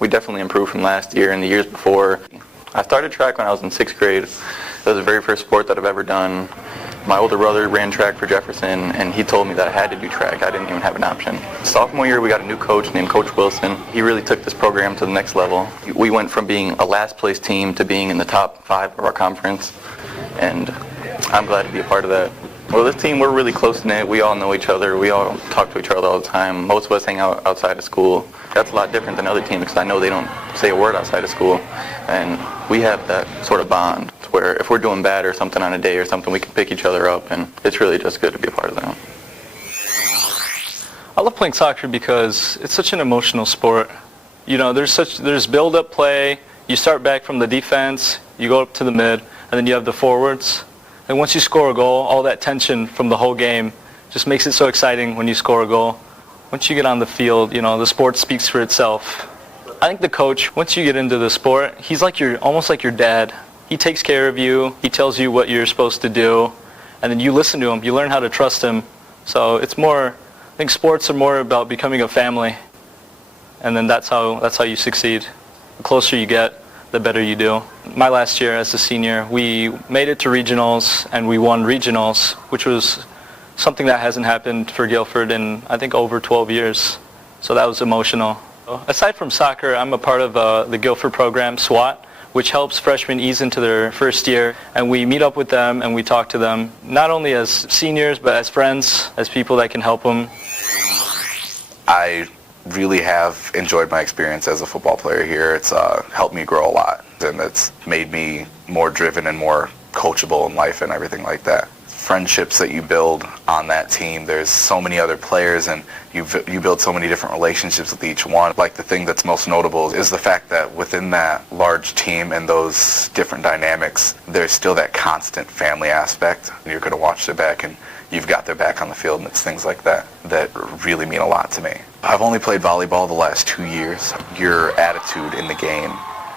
We definitely improved from last year and the years before. I started track when I was in 6th grade. It was the very first sport that I've ever done. My older brother ran track for Jefferson, and he told me that I had to do track. I didn't even have an option. Sophomore year, we got a new coach named Coach Wilson. He really took this program to the next level. We went from being a last place team to being in the top 5 of our conference, and I'm glad to be a part of that. Well, this team, we're really close-knit. We all know each other. We all talk to each other all the time. Most of us hang out outside of school. That's a lot different than other teams because I know they don't say a word outside of school. And we have that sort of bond where if we're doing bad or something on a day or something, we can pick each other up, and it's really just good to be a part of that. I love playing soccer because it's such an emotional sport. You know, there's build-up play. You start back from the defense, you go up to the mid, and then you have the forwards. And once you score a goal, all that tension from the whole game just makes it so exciting when you score a goal. Once you get on the field, you know, the sport speaks for itself. I think the coach, once you get into the sport, he's like almost like your dad. He takes care of you, he tells you what you're supposed to do, and then you listen to him, you learn how to trust him. So it's more, I think sports are more about becoming a family, and then that's how you succeed. The closer you get, the better you do. My last year as a senior, we made it to regionals, and we won regionals, which was something that hasn't happened for Guilford in, I think, over 12 years. So that was emotional. Aside from soccer, I'm a part of the Guilford program, SWAT, which helps freshmen ease into their first year. And we meet up with them and we talk to them, not only as seniors, but as friends, as people that can help them. I really have enjoyed my experience as a football player here. It's helped me grow a lot, and it's made me more driven and more coachable in life and everything like that. Friendships that you build on that team, there's so many other players, and you build so many different relationships with each one. Like, the thing that's most notable is the fact that within that large team and those different dynamics, there's still that constant family aspect. You're going to watch their back, and you've got their back on the field, and it's things like that that really mean a lot to me. I've only played volleyball the last 2 years. Your attitude in the game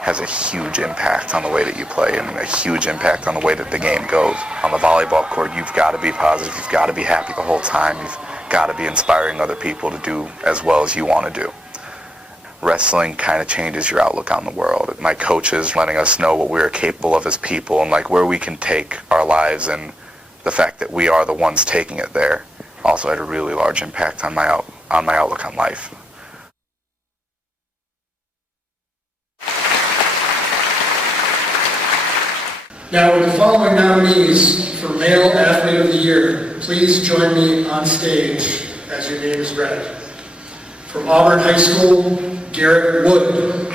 has a huge impact on the way that you play and a huge impact on the way that the game goes. On the volleyball court, you've got to be positive, you've got to be happy the whole time, you've got to be inspiring other people to do as well as you want to do. Wrestling kind of changes your outlook on the world. My coaches letting us know what we're capable of as people and like where we can take our lives, and the fact that we are the ones taking it there also had a really large impact on my outlook on life. Now, with the following nominees for Male Athlete of the Year, please join me on stage as your name is read. From Auburn High School, Garrett Wood.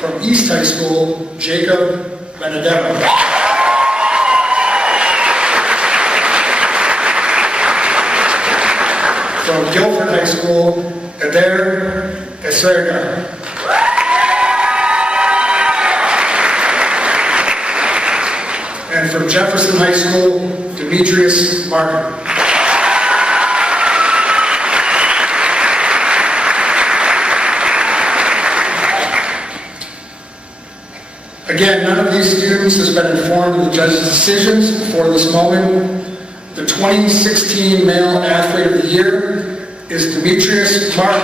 From East High School, Jacob Benedetto. From Guilford High School, Eder Eserga. And from Jefferson High School, Demetrius Martin. Again, none of these students has been informed of the judge's decisions before this moment. The 2016 Male Athlete of the Year is Demetrius Martin.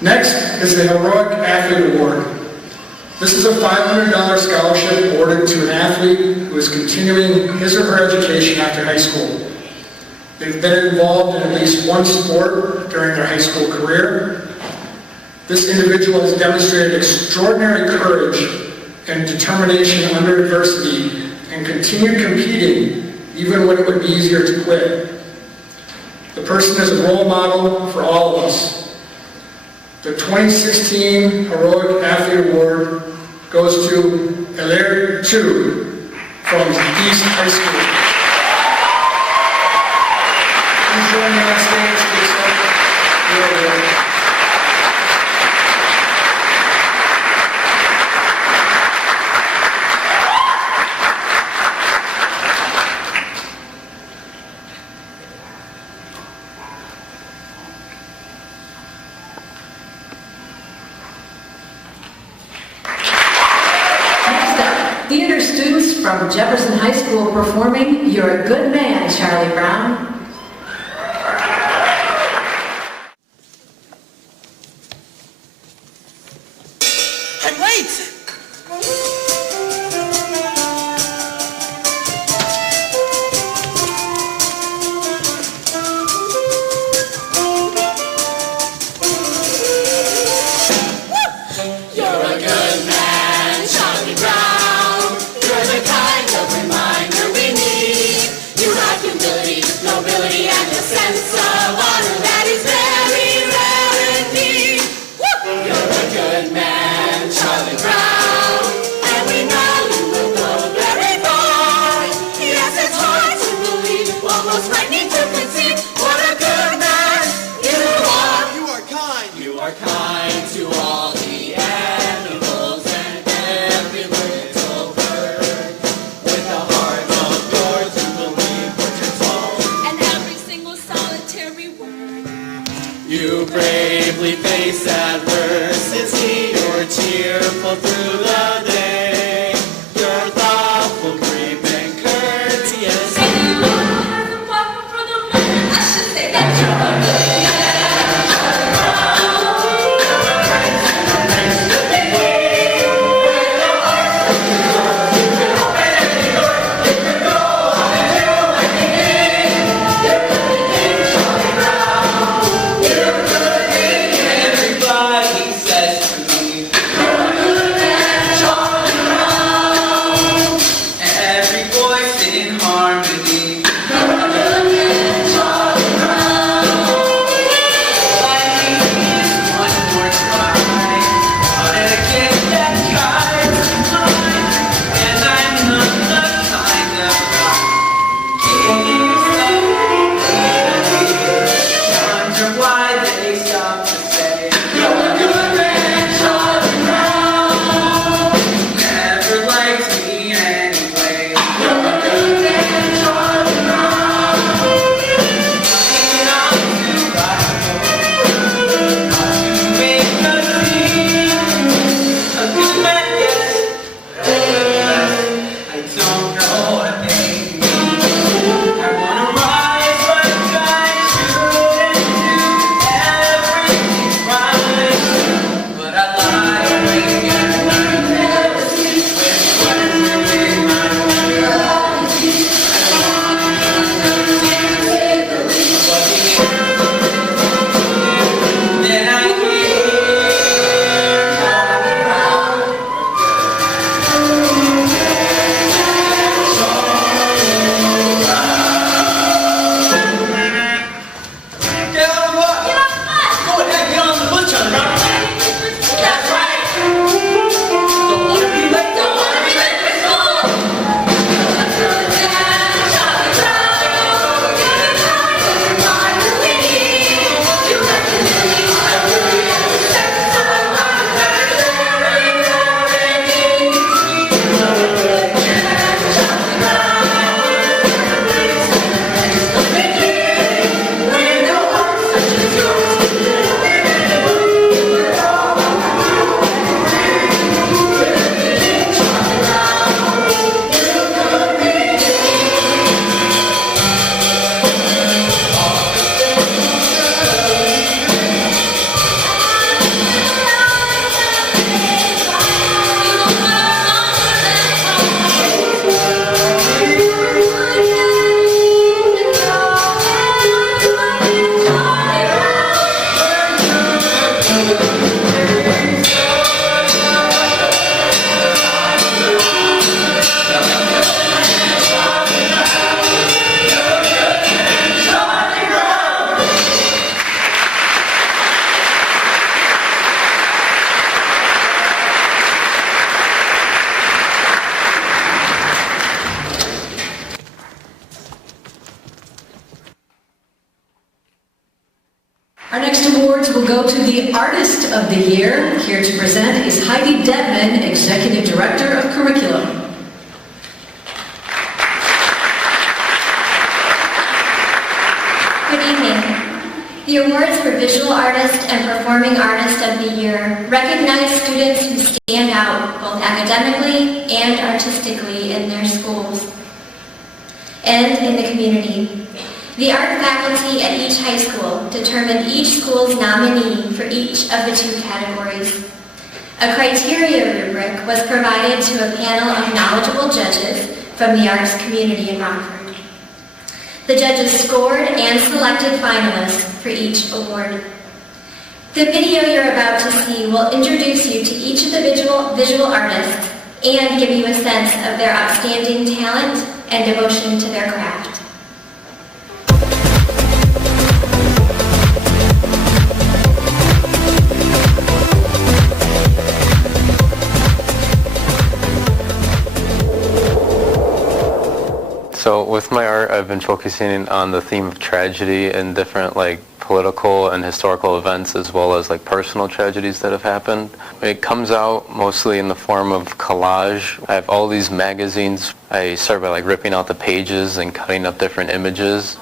Next is the Heroic Athlete Award. This is a $500 scholarship awarded to an athlete who is continuing his or her education after high school. They've been involved in at least one sport during their high school career. This individual has demonstrated extraordinary courage and determination under adversity and continued competing even when it would be easier to quit. The person is a role model for all of us. The 2016 Heroic Athlete Award goes to Hilaire Tu from East High School. Please join me on stage to accept your award. theater students from Jefferson High School performing You're a Good Man, Charlie Brown. I'm late! You bravely face adversity, you're cheerful through the day, you're thoughtful, brave, and courteous. Our next awards will go to the Artist of the Year. Here to present is Heidi Detman, Executive Director of Curriculum. Good evening. The awards for Visual Artist and Performing Artist of the Year recognize students who stand out both academically and artistically in their schools and in the community. The art faculty at each high school determined each school's nominee for each of the two categories. A criteria rubric was provided to a panel of knowledgeable judges from the arts community in Rockford. The judges scored and selected finalists for each award. The video you're about to see will introduce you to each of the visual artists and give you a sense of their outstanding talent and devotion to their craft. So with my art, I've been focusing on the theme of tragedy and different political and historical events, as well as personal tragedies that have happened. It comes out mostly in the form of collage. I have all these magazines. I start by ripping out the pages and cutting up different images,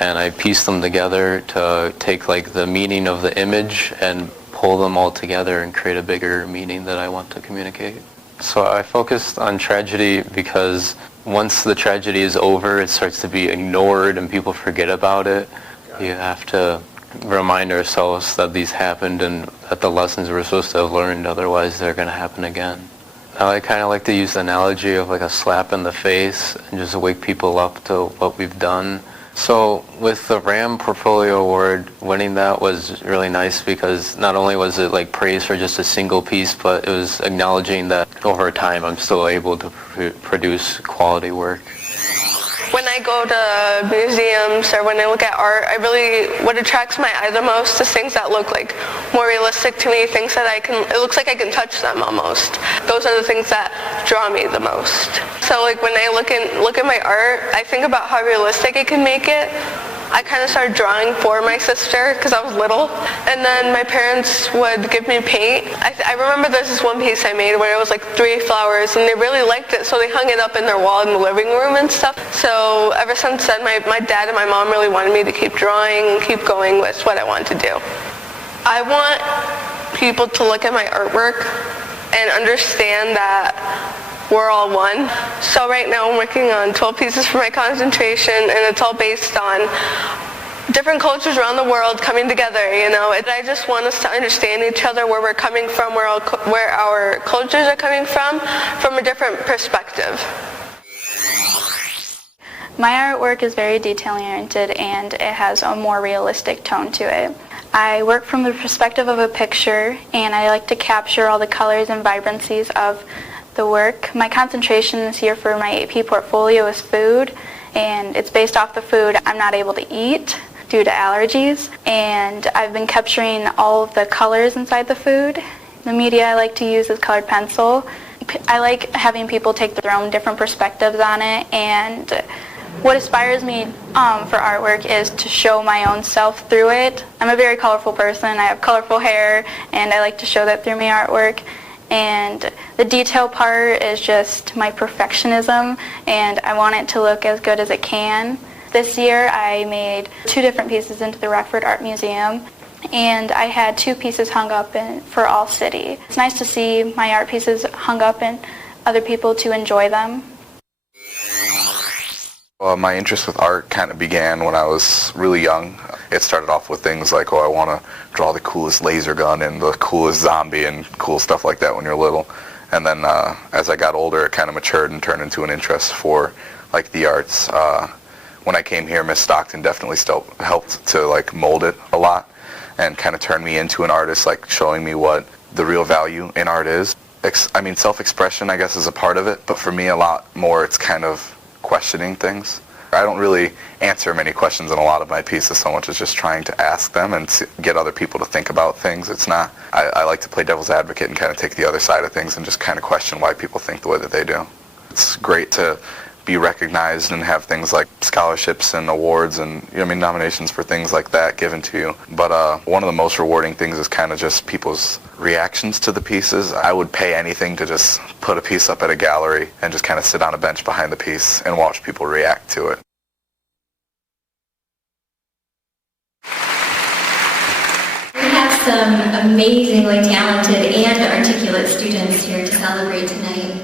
and I piece them together to take the meaning of the image and pull them all together and create a bigger meaning that I want to communicate. So I focused on tragedy because once the tragedy is over, it starts to be ignored and people forget about it. You have to remind ourselves that these happened and that the lessons we're supposed to have learned, otherwise they're going to happen again. I kind of like to use the analogy of a slap in the face and just wake people up to what we've done. So with the RAM Portfolio Award, winning that was really nice because not only was it praise for just a single piece, but it was acknowledging that over time I'm still able to produce quality work. When I go to museums or when I look at art, what attracts my eye the most is things that look more realistic to me, things that it looks like I can touch them almost. Those are the things that draw me the most. So when I look at my art, I think about how realistic I can make it. I kind of started drawing for my sister because I was little, and then my parents would give me paint. I remember there's this one piece I made where it was 3 flowers, and they really liked it, so they hung it up in their wall in the living room and stuff. So ever since then, my dad and my mom really wanted me to keep drawing and keep going with what I wanted to do. I want people to look at my artwork and understand that we're all one. So right now I'm working on 12 pieces for my concentration, and it's all based on different cultures around the world coming together, And I just want us to understand each other, where we're coming from, where our cultures are coming from a different perspective. My artwork is very detail-oriented, and it has a more realistic tone to it. I work from the perspective of a picture, and I like to capture all the colors and vibrancies of the work. My concentration this year for my AP portfolio is food, and it's based off the food I'm not able to eat due to allergies, and I've been capturing all of the colors inside the food. The media I like to use is colored pencil. I like having people take their own different perspectives on it, and what inspires me for artwork is to show my own self through it. I'm a very colorful person. I have colorful hair, and I like to show that through my artwork. And the detail part is just my perfectionism, and I want it to look as good as it can. This year I made 2 different pieces into the Rockford Art Museum, and I had 2 pieces hung up for all city. It's nice to see my art pieces hung up and other people to enjoy them. My interest with art kind of began when I was really young. It started off with things like, I want to draw the coolest laser gun and the coolest zombie and cool stuff like that when you're little. And then as I got older, it kind of matured and turned into an interest for the arts. When I came here, Miss Stockton definitely still helped to mold it a lot and kind of turn me into an artist, showing me what the real value in art is. Self-expression, I guess, is a part of it, but for me a lot more it's kind of questioning things. I don't really answer many questions in a lot of my pieces so much as just trying to ask them and get other people to think about things. I like to play devil's advocate and kind of take the other side of things and just kind of question why people think the way that they do. It's great to be recognized and have things like scholarships and awards and nominations for things like that given to you. But one of the most rewarding things is kind of just people's reactions to the pieces. I would pay anything to just put a piece up at a gallery and just kind of sit on a bench behind the piece and watch people react to it. We have some amazingly talented and articulate students here to celebrate tonight.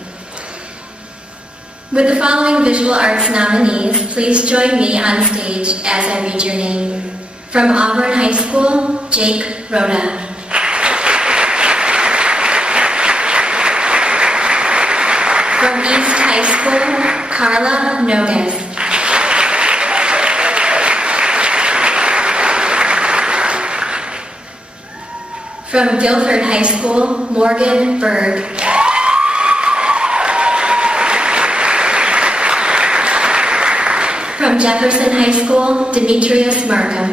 With the following visual arts nominees, please join me on stage as I read your name. From Auburn High School, Jake Rhoda. From East High School, Carla Nogues. From Guilford High School, Morgan Berg. From Jefferson High School, Demetrius Markham.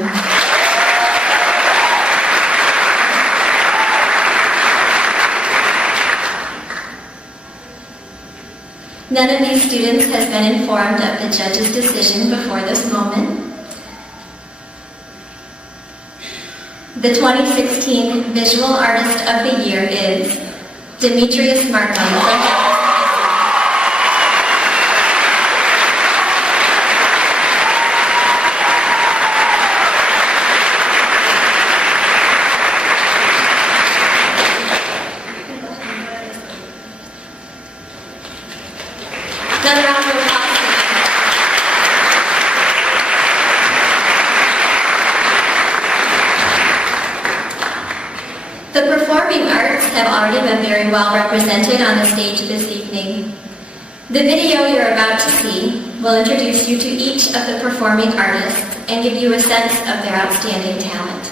None of these students has been informed of the judge's decision before this moment. The 2016 Visual Artist of the Year is Demetrius Markham from Jefferson. Another round of applause. The performing arts have already been very well represented on the stage this evening. The video you're about to see will introduce you to each of the performing artists and give you a sense of their outstanding talent.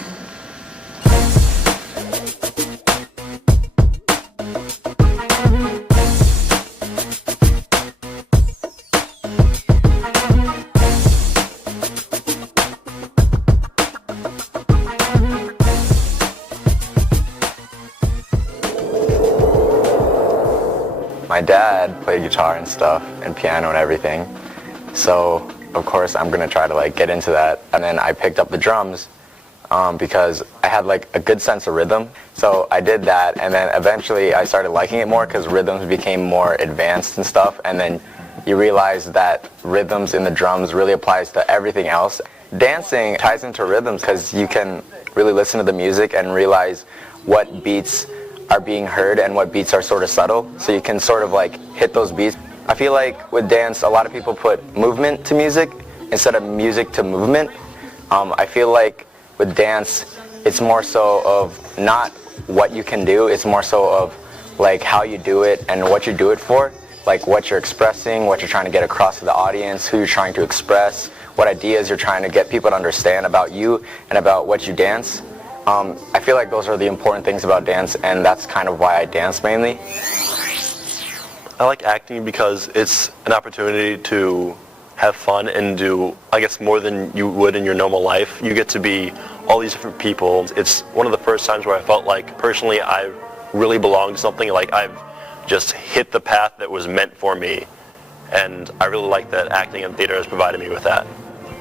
My dad played guitar and stuff, and piano and everything, so of course I'm gonna try to get into that. And then I picked up the drums because I had a good sense of rhythm, so I did that, and then eventually I started liking it more because rhythms became more advanced and stuff, and then you realize that rhythms in the drums really applies to everything else. Dancing ties into rhythms because you can really listen to the music and realize what beats are being heard and what beats are sort of subtle, so you can sort of hit those beats. I feel like with dance, a lot of people put movement to music instead of music to movement. I feel like with dance, it's more so of not what you can do, it's more so of how you do it and what you do it for, what you're expressing, what you're trying to get across to the audience, who you're trying to express, what ideas you're trying to get people to understand about you and about what you dance. I feel like those are the important things about dance, and that's kind of why I dance mainly. I like acting because it's an opportunity to have fun and do, I guess, more than you would in your normal life. You get to be all these different people. It's one of the first times where I felt like, personally, I really belong to something. I've just hit the path that was meant for me, and I really like that acting and theater has provided me with that.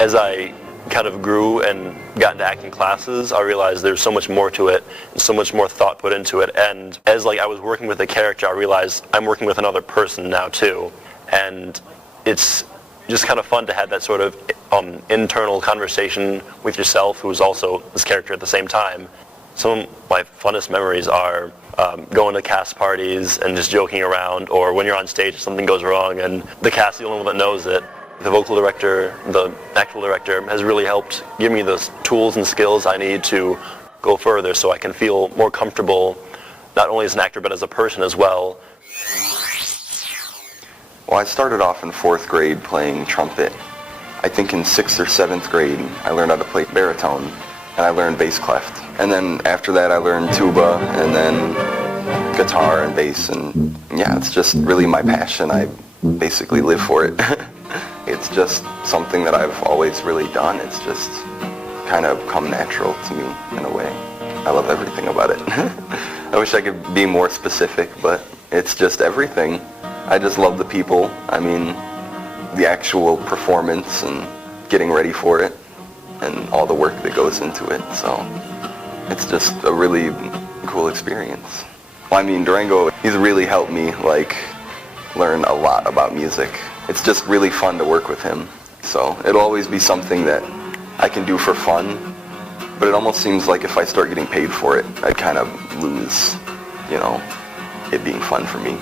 As I kind of grew and got into acting classes, I realized there's so much more to it and so much more thought put into it. And as I was working with a character, I realized I'm working with another person now too. And it's just kind of fun to have that sort of internal conversation with yourself, who's also this character at the same time. Some of my funnest memories are going to cast parties and just joking around, or when you're on stage something goes wrong and the cast is the only one that knows it. The vocal director, the actual director, has really helped give me the tools and skills I need to go further so I can feel more comfortable, not only as an actor but as a person as well. Well, I started off in 4th grade playing trumpet. I think in 6th or 7th grade I learned how to play baritone, and I learned bass clef. And then after that I learned tuba, and then guitar and bass, and yeah, it's just really my passion. I basically live for it. It's just something that I've always really done. It's just kind of come natural to me in a way. I love everything about it. I wish I could be more specific, but it's just everything. I just love the people. I mean, the actual performance and getting ready for it and all the work that goes into it. So it's just a really cool experience. I mean, Durango, he's really helped me learn a lot about music. It's just really fun to work with him. So it'll always be something that I can do for fun, but it almost seems like if I start getting paid for it, I'd kind of lose, it being fun for me.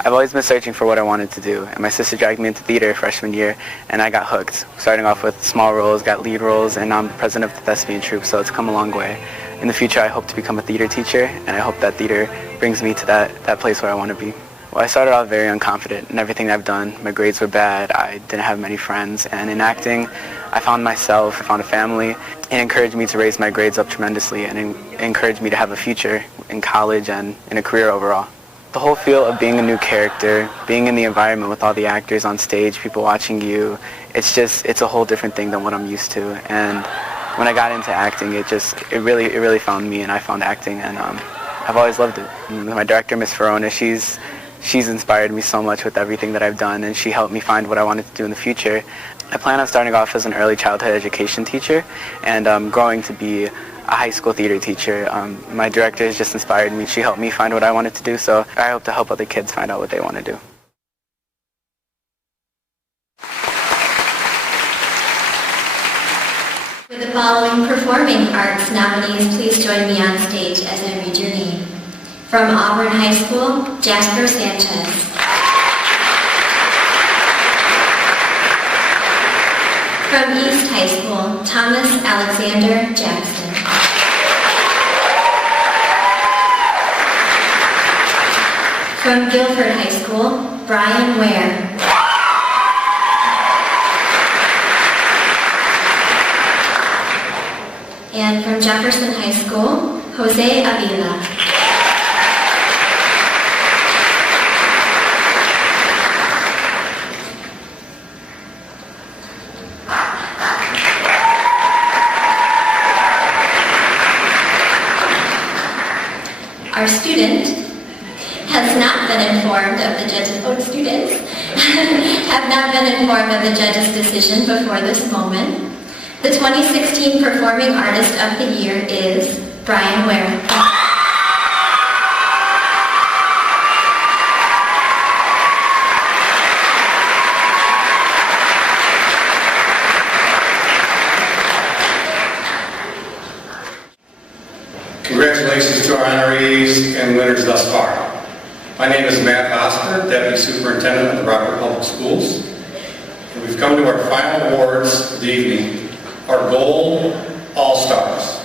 I've always been searching for what I wanted to do, and my sister dragged me into theater freshman year, and I got hooked. Starting off with small roles, got lead roles, and now I'm president of the thespian troupe, so it's come a long way. In the future, I hope to become a theater teacher, and I hope that theater brings me to that place where I want to be. Well, I started off very unconfident in everything I've done. My grades were bad, I didn't have many friends, and in acting, I found myself, I found a family. It encouraged me to raise my grades up tremendously, and it encouraged me to have a future in college and in a career overall. The whole feel of being a new character, being in the environment with all the actors on stage, people watching you, it's a whole different thing than what I'm used to. And when I got into acting, it really found me, and I found acting, and I've always loved it. My director, Miss Verona, she's inspired me so much with everything that I've done, and she helped me find what I wanted to do in the future. I plan on starting off as an early childhood education teacher and growing to be a high school theater teacher. My director has just inspired me. She helped me find what I wanted to do, so I hope to help other kids find out what they want to do. For the following performing arts nominees, please join me on stage as I read your name. From Auburn High School, Jasper Sanchez. From East High School, Thomas Alexander Jackson. From Guilford High School, Brian Ware. And from Jefferson High School, Jose Avila. Our student has not been informed of the judge's, students have not been informed of the judge's decision before this moment. The 2016 Performing Artist of the Year is Brian Ware. Congratulations to our honorees and winners thus far. My name is Matt Osper, Deputy Superintendent of the Rockford Public Schools. And we've come to our final awards of the evening. Our goal, All-Stars.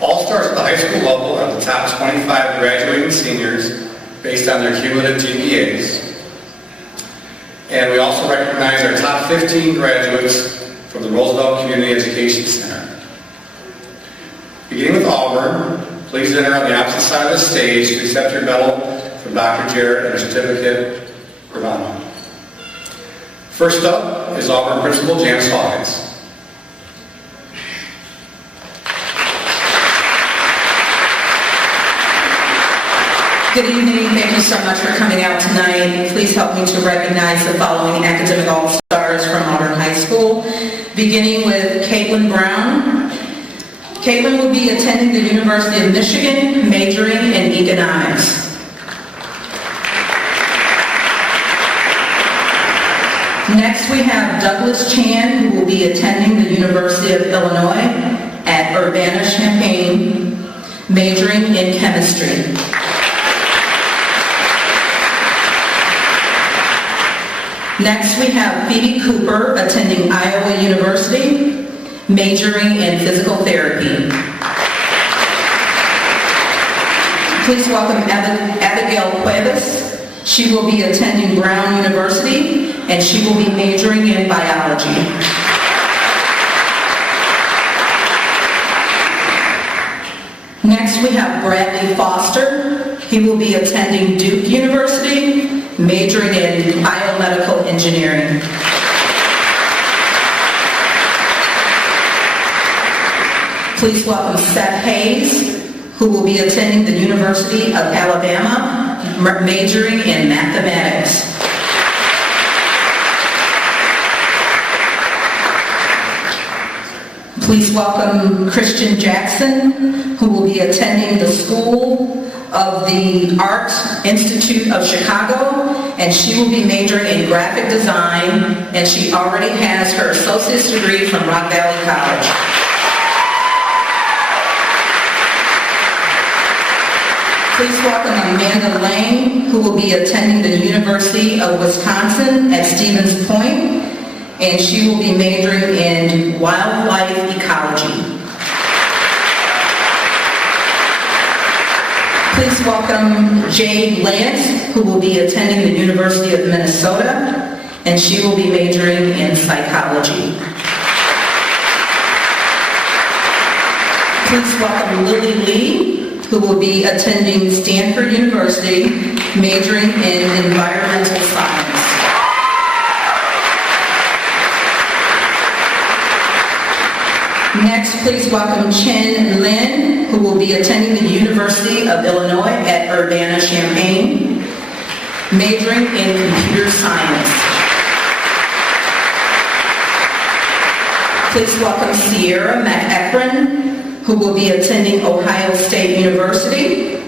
All-Stars at the high school level are the top 25 graduating seniors based on their cumulative GPAs. And we also recognize our top 15 graduates from the Roosevelt Community Education Center. Beginning with Auburn, please enter on the opposite side of the stage to accept your medal from Dr. Jarrett and a certificate for Mama. First up is Auburn Principal Janice Hawkins. Good evening. Thank you so much for coming out tonight. Please help me to recognize the following academic all-stars from Auburn High School, beginning with Caitlin Brown. Caitlin will be attending the University of Michigan, majoring in economics. Next, we have Douglas Chan, who will be attending the University of Illinois at Urbana-Champaign, majoring in chemistry. Next, we have Phoebe Cooper attending Iowa University, majoring in physical therapy. Please welcome Abigail Cuevas. She will be attending Brown University, and she will be majoring in biology. Next, we have Bradley Foster. He will be attending Duke University, majoring in biomedical engineering. Please welcome Seth Hayes, who will be attending the University of Alabama, majoring in mathematics. Please welcome Christian Jackson, who will be attending the School of the Art Institute of Chicago, and she will be majoring in graphic design, and she already has her associate's degree from Rock Valley College. Please welcome Amanda Lane, who will be attending the University of Wisconsin at Stevens Point, and she will be majoring in wildlife ecology. Please welcome Jade Lance, who will be attending the University of Minnesota, and she will be majoring in psychology. Please welcome Lily Lee, who will be attending Stanford University, majoring in environmental science. Next, please welcome Chen Lin, who will be attending the University of Illinois at Urbana-Champaign, majoring in computer science. Please welcome Sierra McEachran, who will be attending Ohio State University,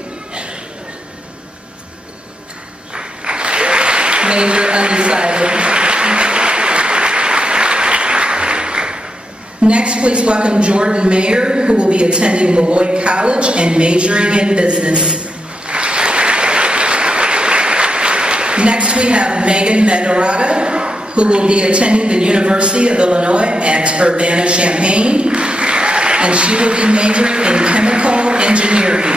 major undecided. Next, please welcome Jordan Mayer, who will be attending Beloit College and majoring in business. Next, we have Megan Medorata, who will be attending the University of Illinois at Urbana-Champaign, and she will be majoring in chemical engineering.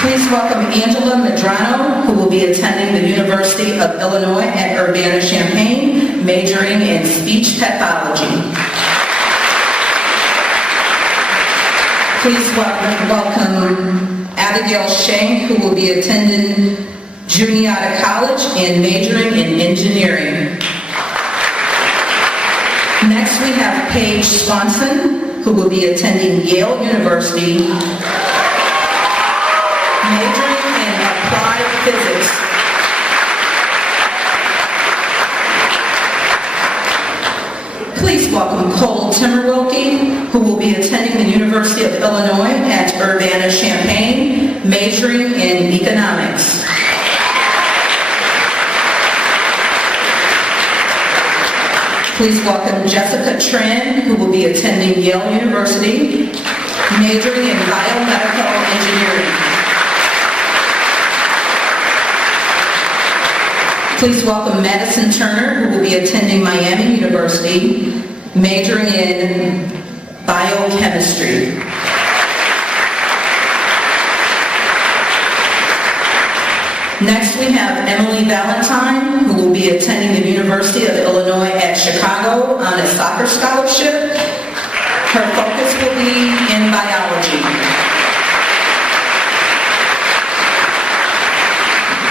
Please welcome Angela Medrano, who will be attending the University of Illinois at Urbana-Champaign, majoring in speech pathology. Please welcome Abigail Shank, who will be attending Juniata College and majoring in engineering. Next, we have Paige Swanson, who will be attending Yale University, majoring in applied physics. Please welcome Cole Timmerwilke, who will be attending the University of Illinois at Urbana-Champaign, majoring in economics. Please welcome Jessica Tran, who will be attending Yale University, majoring in biomedical engineering. Please welcome Madison Turner, who will be attending Miami University, majoring in biochemistry. Next, we have Emily Valentine, who will be attending the University of Illinois at Chicago on a soccer scholarship. Her focus will be in biology.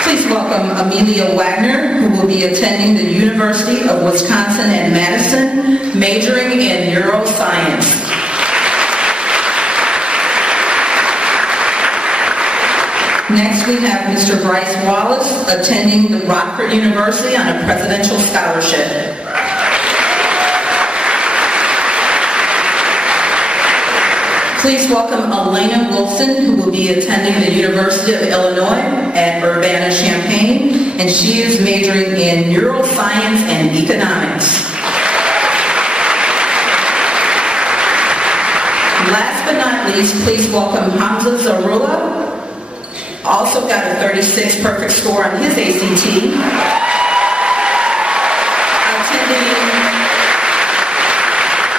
Please welcome Amelia Wagner, who will be attending the University of Wisconsin at Madison, majoring in neuroscience. Next, we have Mr. Bryce Wallace attending the Rockford University on a presidential scholarship. Please welcome Elena Wilson, who will be attending the University of Illinois at Urbana-Champaign, and she is majoring in neuroscience and economics. Last but not least, please welcome Hamza Zarula, also got a 36 perfect score on his ACT.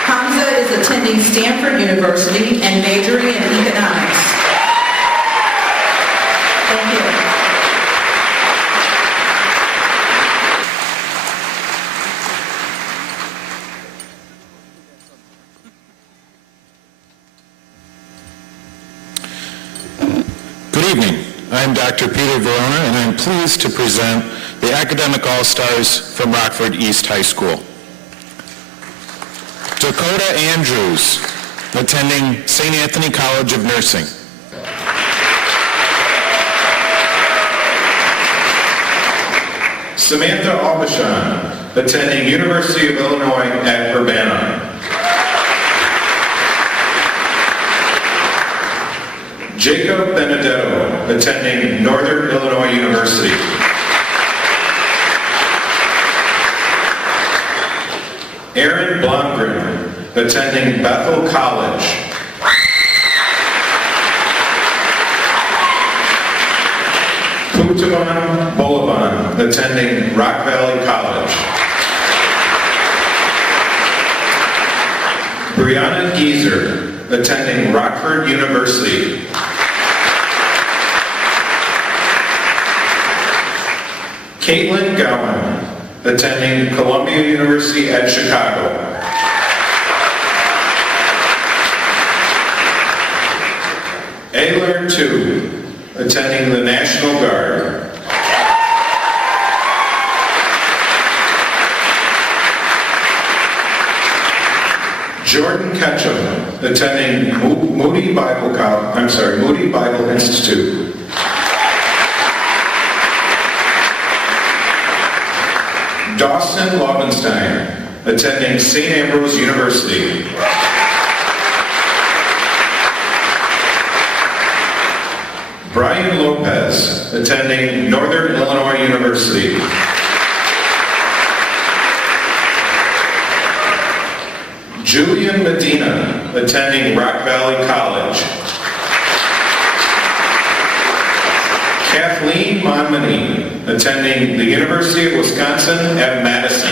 Hamza is attending Stanford University and majoring in economics. Thank you. Good evening. I'm Dr. Peter Verona, and I'm pleased to present the Academic All-Stars from Rockford East High School. Dakota Andrews, attending St. Anthony College of Nursing. Samantha Aubuchon, attending University of Illinois at Urbana. Jacob Benedetto, attending Northern Illinois University. Aaron Blomgren, attending Bethel College. Putavan Bolaban, attending Rock Valley College. Brianna Geezer, attending Rockford University. Caitlin Gowan, attending Columbia University at Chicago. Ayler Tu, attending the National Guard. Jordan Ketchum, attending Moody Bible Institute. Dawson Lobenstein, attending St. Ambrose University. Brian Lopez, attending Northern Illinois University. Julian Medina, attending Rock Valley College. Kathleen Monmany, attending the University of Wisconsin at Madison.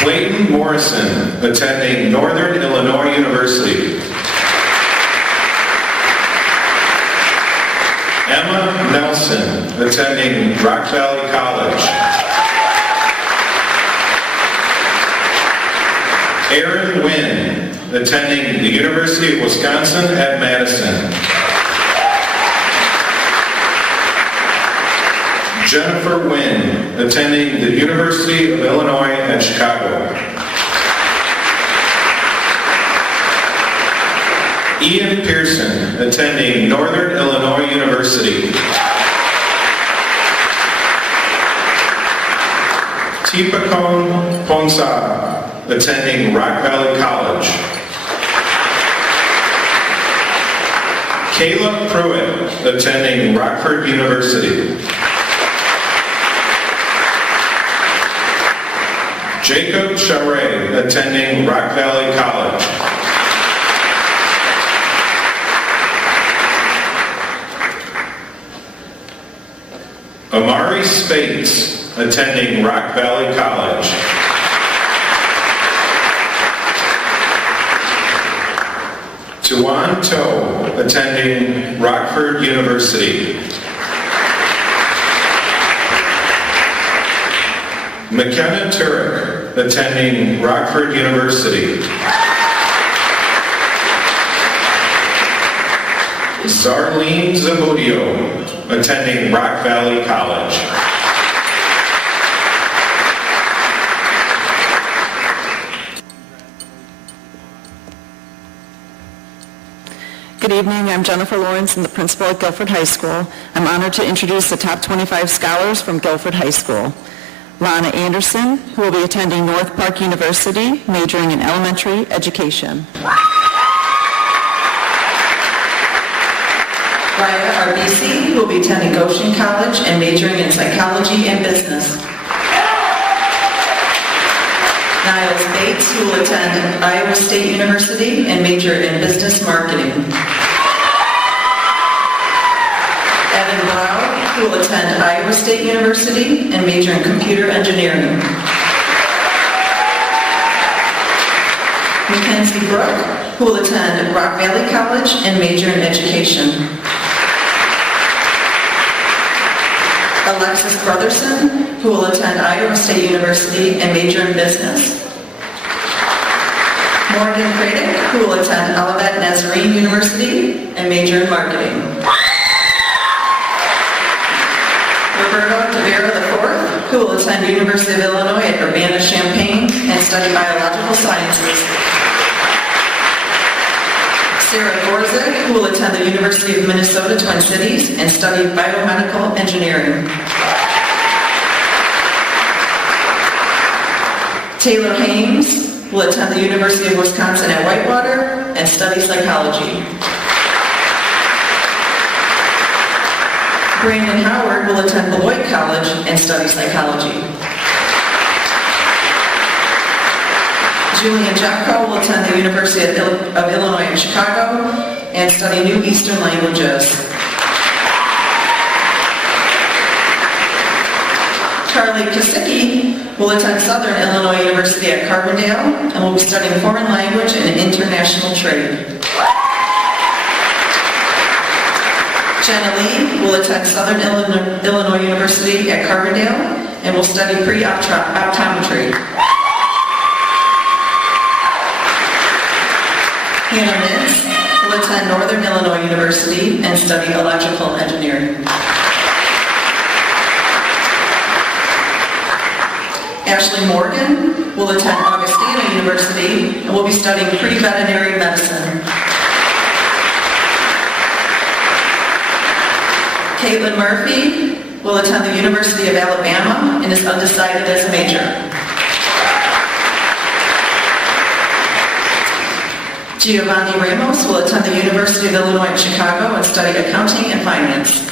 Clayton Morrison, attending Northern Illinois University. Emma Nelson, attending Rock Valley College. Aaron Wynn, attending the University of Wisconsin at Madison. Jennifer Wynn, attending the University of Illinois at Chicago. Ian Pearson, attending Northern Illinois University. Tipacon Ponsa, attending Rock Valley College. Kayla Pruitt, attending Rockford University. Jacob Charest, attending Rock Valley College. Amari Spates, attending Rock Valley College. Tuan To, attending Rockford University. McKenna Turek, attending Rockford University. Zarlene Zamudio, attending Rock Valley College. Good evening, I'm Jennifer Lawrence and the principal at Guilford High School. I'm honored to introduce the top 25 scholars from Guilford High School. Lana Anderson, who will be attending North Park University, majoring in elementary education. Raya RBC, who will be attending Goshen College and majoring in psychology and business. Niles Bates, who will attend Iowa State University and major in business marketing. Evan Blau, who will attend Iowa State University and major in computer engineering. Mackenzie Brooke, who will attend Rock Valley College and major in education. Alexis Brotherson, who will attend Iowa State University and major in business. Morgan Craddock, who will attend Olivet Nazarene University and major in marketing. Roberto Tavera IV, who will attend University of Illinois at Urbana-Champaign and study biological sciences. Sarah Gorzik, who will attend the University of Minnesota Twin Cities and study biomedical engineering. Taylor Haynes, will attend the University of Wisconsin at Whitewater and study psychology. Brandon Howard will attend Beloit College and study psychology. Julian Jeffco will attend the University of Illinois in Chicago and study New Eastern languages. Carly Kosicki will attend Southern Illinois University at Carbondale and will be studying foreign language and international trade. Jenna Lee will attend Southern Illinois University at Carbondale and will study pre-optometry. Hannah Mintz will attend Northern Illinois University and study electrical engineering. Ashley Morgan will attend Augustana University and will be studying pre-veterinary medicine. Caitlin Murphy will attend the University of Alabama and is undecided as a major. Giovanni Ramos will attend the University of Illinois in Chicago and study accounting and finance.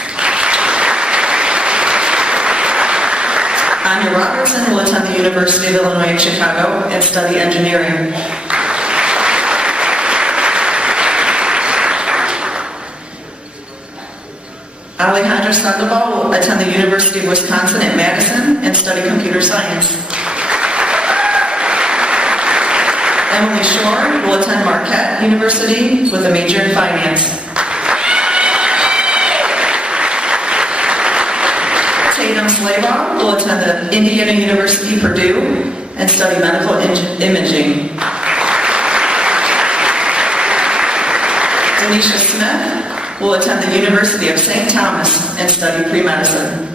Anya Robertson will attend the University of Illinois in Chicago and study engineering. Alejandra Sandoval will attend the University of Wisconsin at Madison and study computer science. Emily Shore will attend Marquette University with a major in finance. Tatum Slabaugh will attend the Indiana University Purdue and study medical imaging. Denisha Smith will attend the University of St. Thomas and study pre-medicine.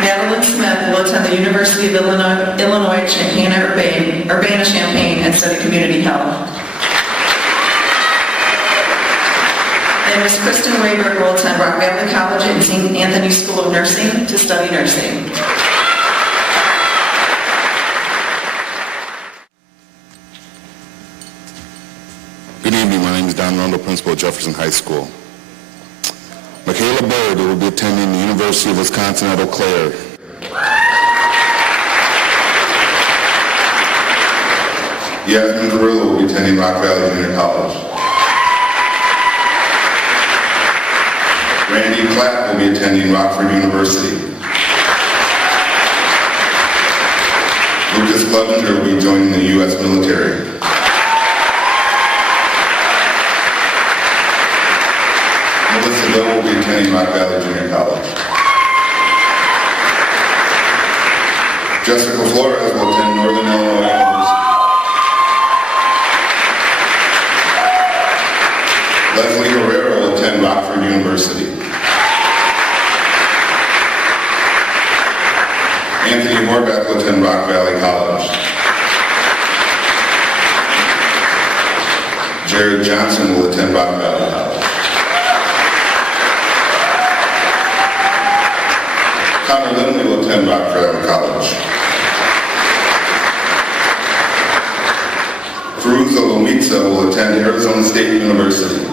Madeline Smith will attend the University of Illinois Urbana-Champaign and study community health. And Ms. Kristen Rayberg will attend Rock Valley College and St. Anthony School of Nursing to study nursing. Good evening. My name is Don Rundle, Principal at Jefferson High School. Michaela Bird will be attending the University of Wisconsin at Eau Claire. Yasmin Carrillo will be attending Rock Valley Junior College. Randy Clapp will be attending Rockford University. Lucas Clevenger will be joining the U.S. military. Melissa Doe will be attending Rock Valley Junior College. Jessica Flores will attend Northern Illinois University. Leslie Herrera will attend Rockford University. Anthony Horvath will attend Rock Valley College. Jared Johnson will attend Rock Valley College. Connor Lindley will attend Rock Valley College. Feruza Lomitza will attend Arizona State University.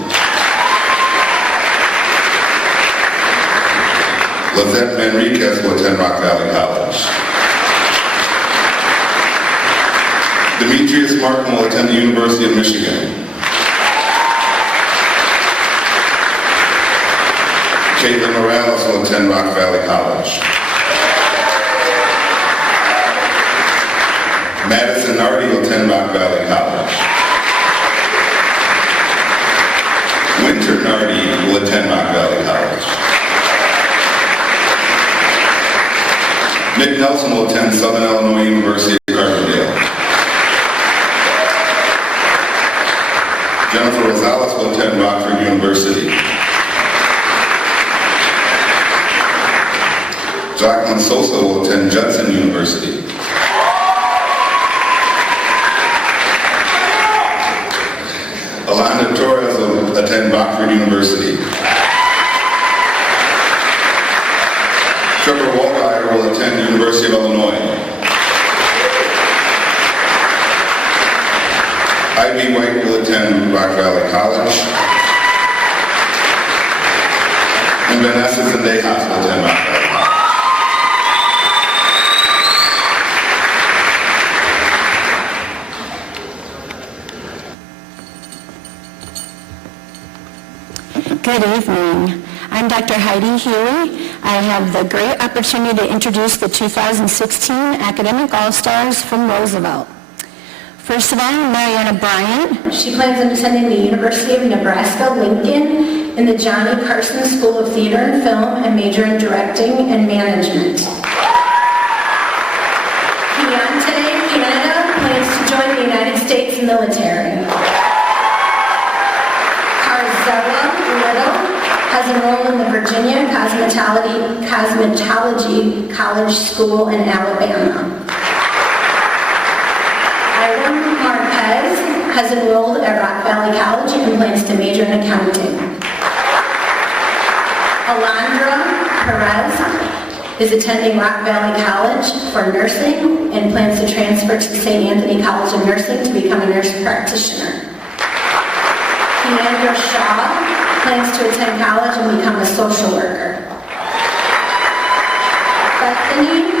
Lizette Manriquez will attend Rock Valley College. Demetrius Martin will attend the University of Michigan. Caitlin Morales will attend Rock Valley College. Madison Nardi will attend Rock Valley College. Winter Nardi will attend Rock Valley College. Nick Nelson will attend Southern Illinois University at Carbondale. Jennifer Rosales will attend Rockford University. Jacqueline Sosa will attend Judson University. Alana Torres will attend Rockford University. Trevor Waldmeyer will attend University of Illinois. Ivy White will attend Rock Valley College. And Vanessa Zendejas will attend Rock Valley College. Good evening. I'm Dr. Heidi Huey. I have the great opportunity to introduce the 2016 Academic All-Stars from Roosevelt. First of all, Mariana Bryant. She plans on attending the University of Nebraska-Lincoln in the Johnny Carson School of Theater and Film and major in Directing and Management. Keontae Canada plans to join the United States military. Carzella Little has enrolled in the Virginia Cosmetology College School in Alabama. Iram Marquez has enrolled at Rock Valley College and plans to major in accounting. Alondra Perez is attending Rock Valley College for nursing and plans to transfer to St. Anthony College of Nursing to become a nurse practitioner. Leandra Shaw plans to attend college and become a social worker. Bethany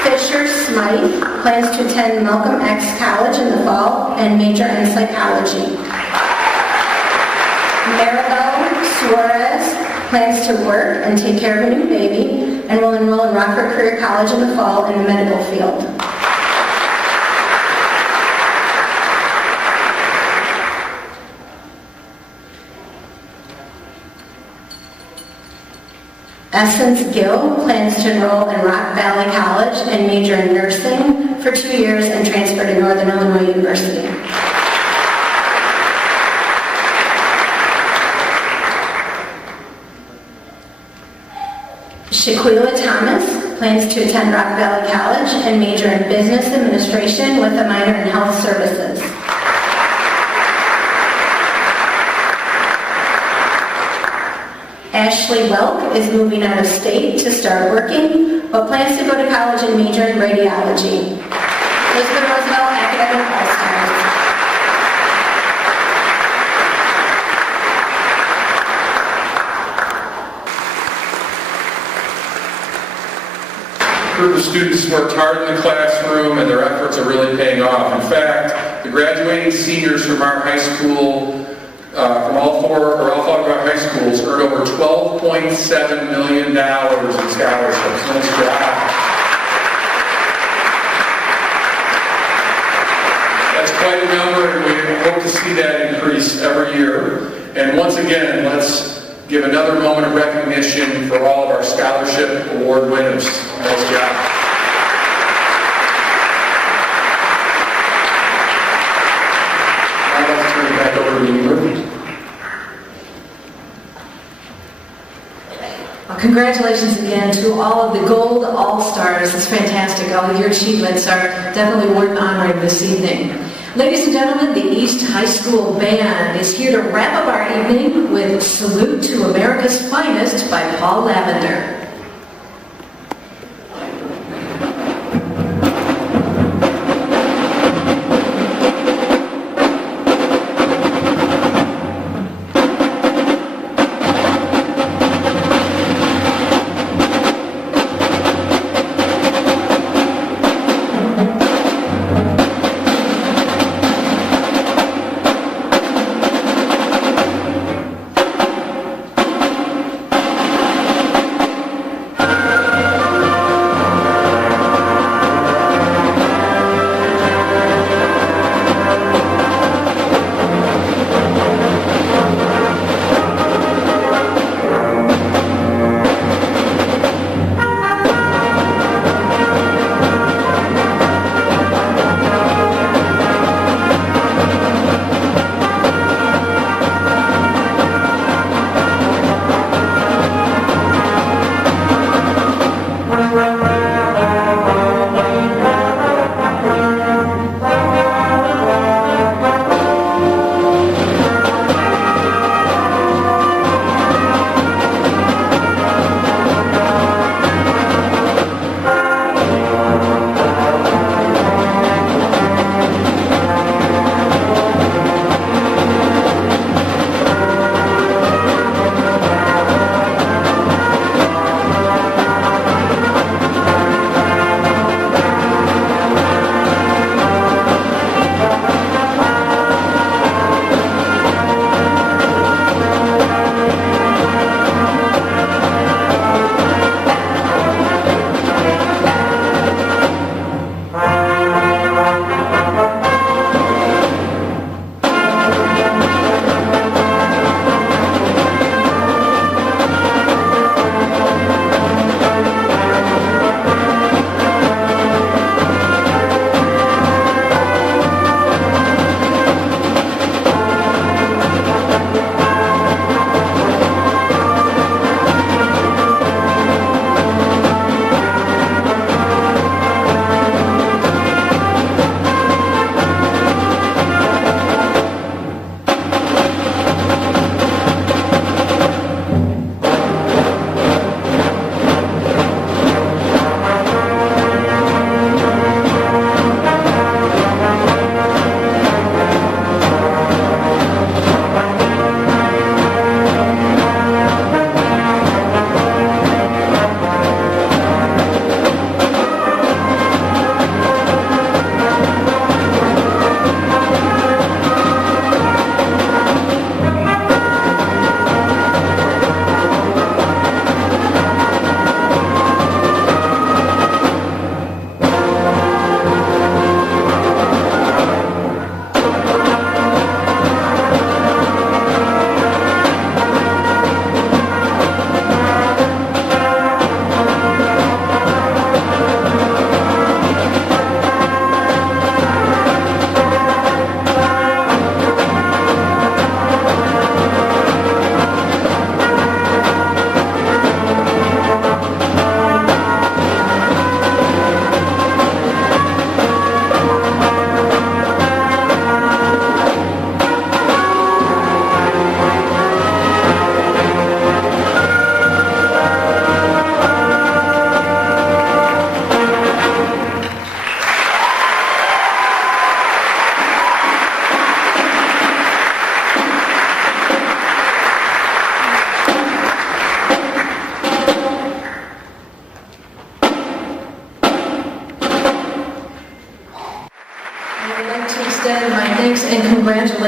Fisher Smythe plans to attend Malcolm X College in the fall and major in psychology. Maribel Suarez plans to work and take care of a new baby and will enroll in Rockford Career College in the fall in the medical field. Essence Gill plans to enroll in Rock Valley College and major in nursing for 2 years and transfer to Northern Illinois University. Shaquila Thomas plans to attend Rock Valley College and major in business administration with a minor in health services. Ashley Welk is moving out of state to start working, but plans to go to college and major in radiology. Elizabeth Roosevelt Academic All-Stars. A group of students worked hard in the classroom and their efforts are really paying off. In fact, the graduating seniors from our high school from all five of our high schools earned over $12.7 million in scholarships. Nice job. That's quite a number, and we hope to see that increase every year. And once again, let's give another moment of recognition for all of our scholarship award winners. Nice job. Back over to you. Well, congratulations again to all of the Gold All-Stars. It's fantastic. All of your achievements are definitely worth honoring this evening. Ladies and gentlemen, the East High School Band is here to wrap up our evening with Salute to America's Finest by Paul Lavender.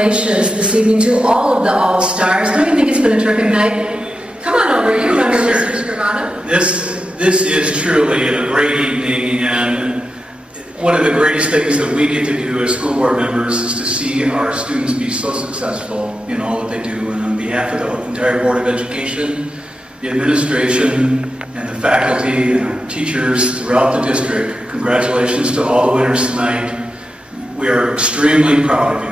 congratulations this evening to all of the All-Stars. Don't you think it's been a terrific night? Come on over. You remember Mr. Scrivano? This is truly a great evening, and one of the greatest things that we get to do as school board members is to see our students be so successful in all that they do. And on behalf of the entire Board of Education, the administration, and the faculty and our teachers throughout the district, congratulations to all the winners tonight. We are extremely proud of you.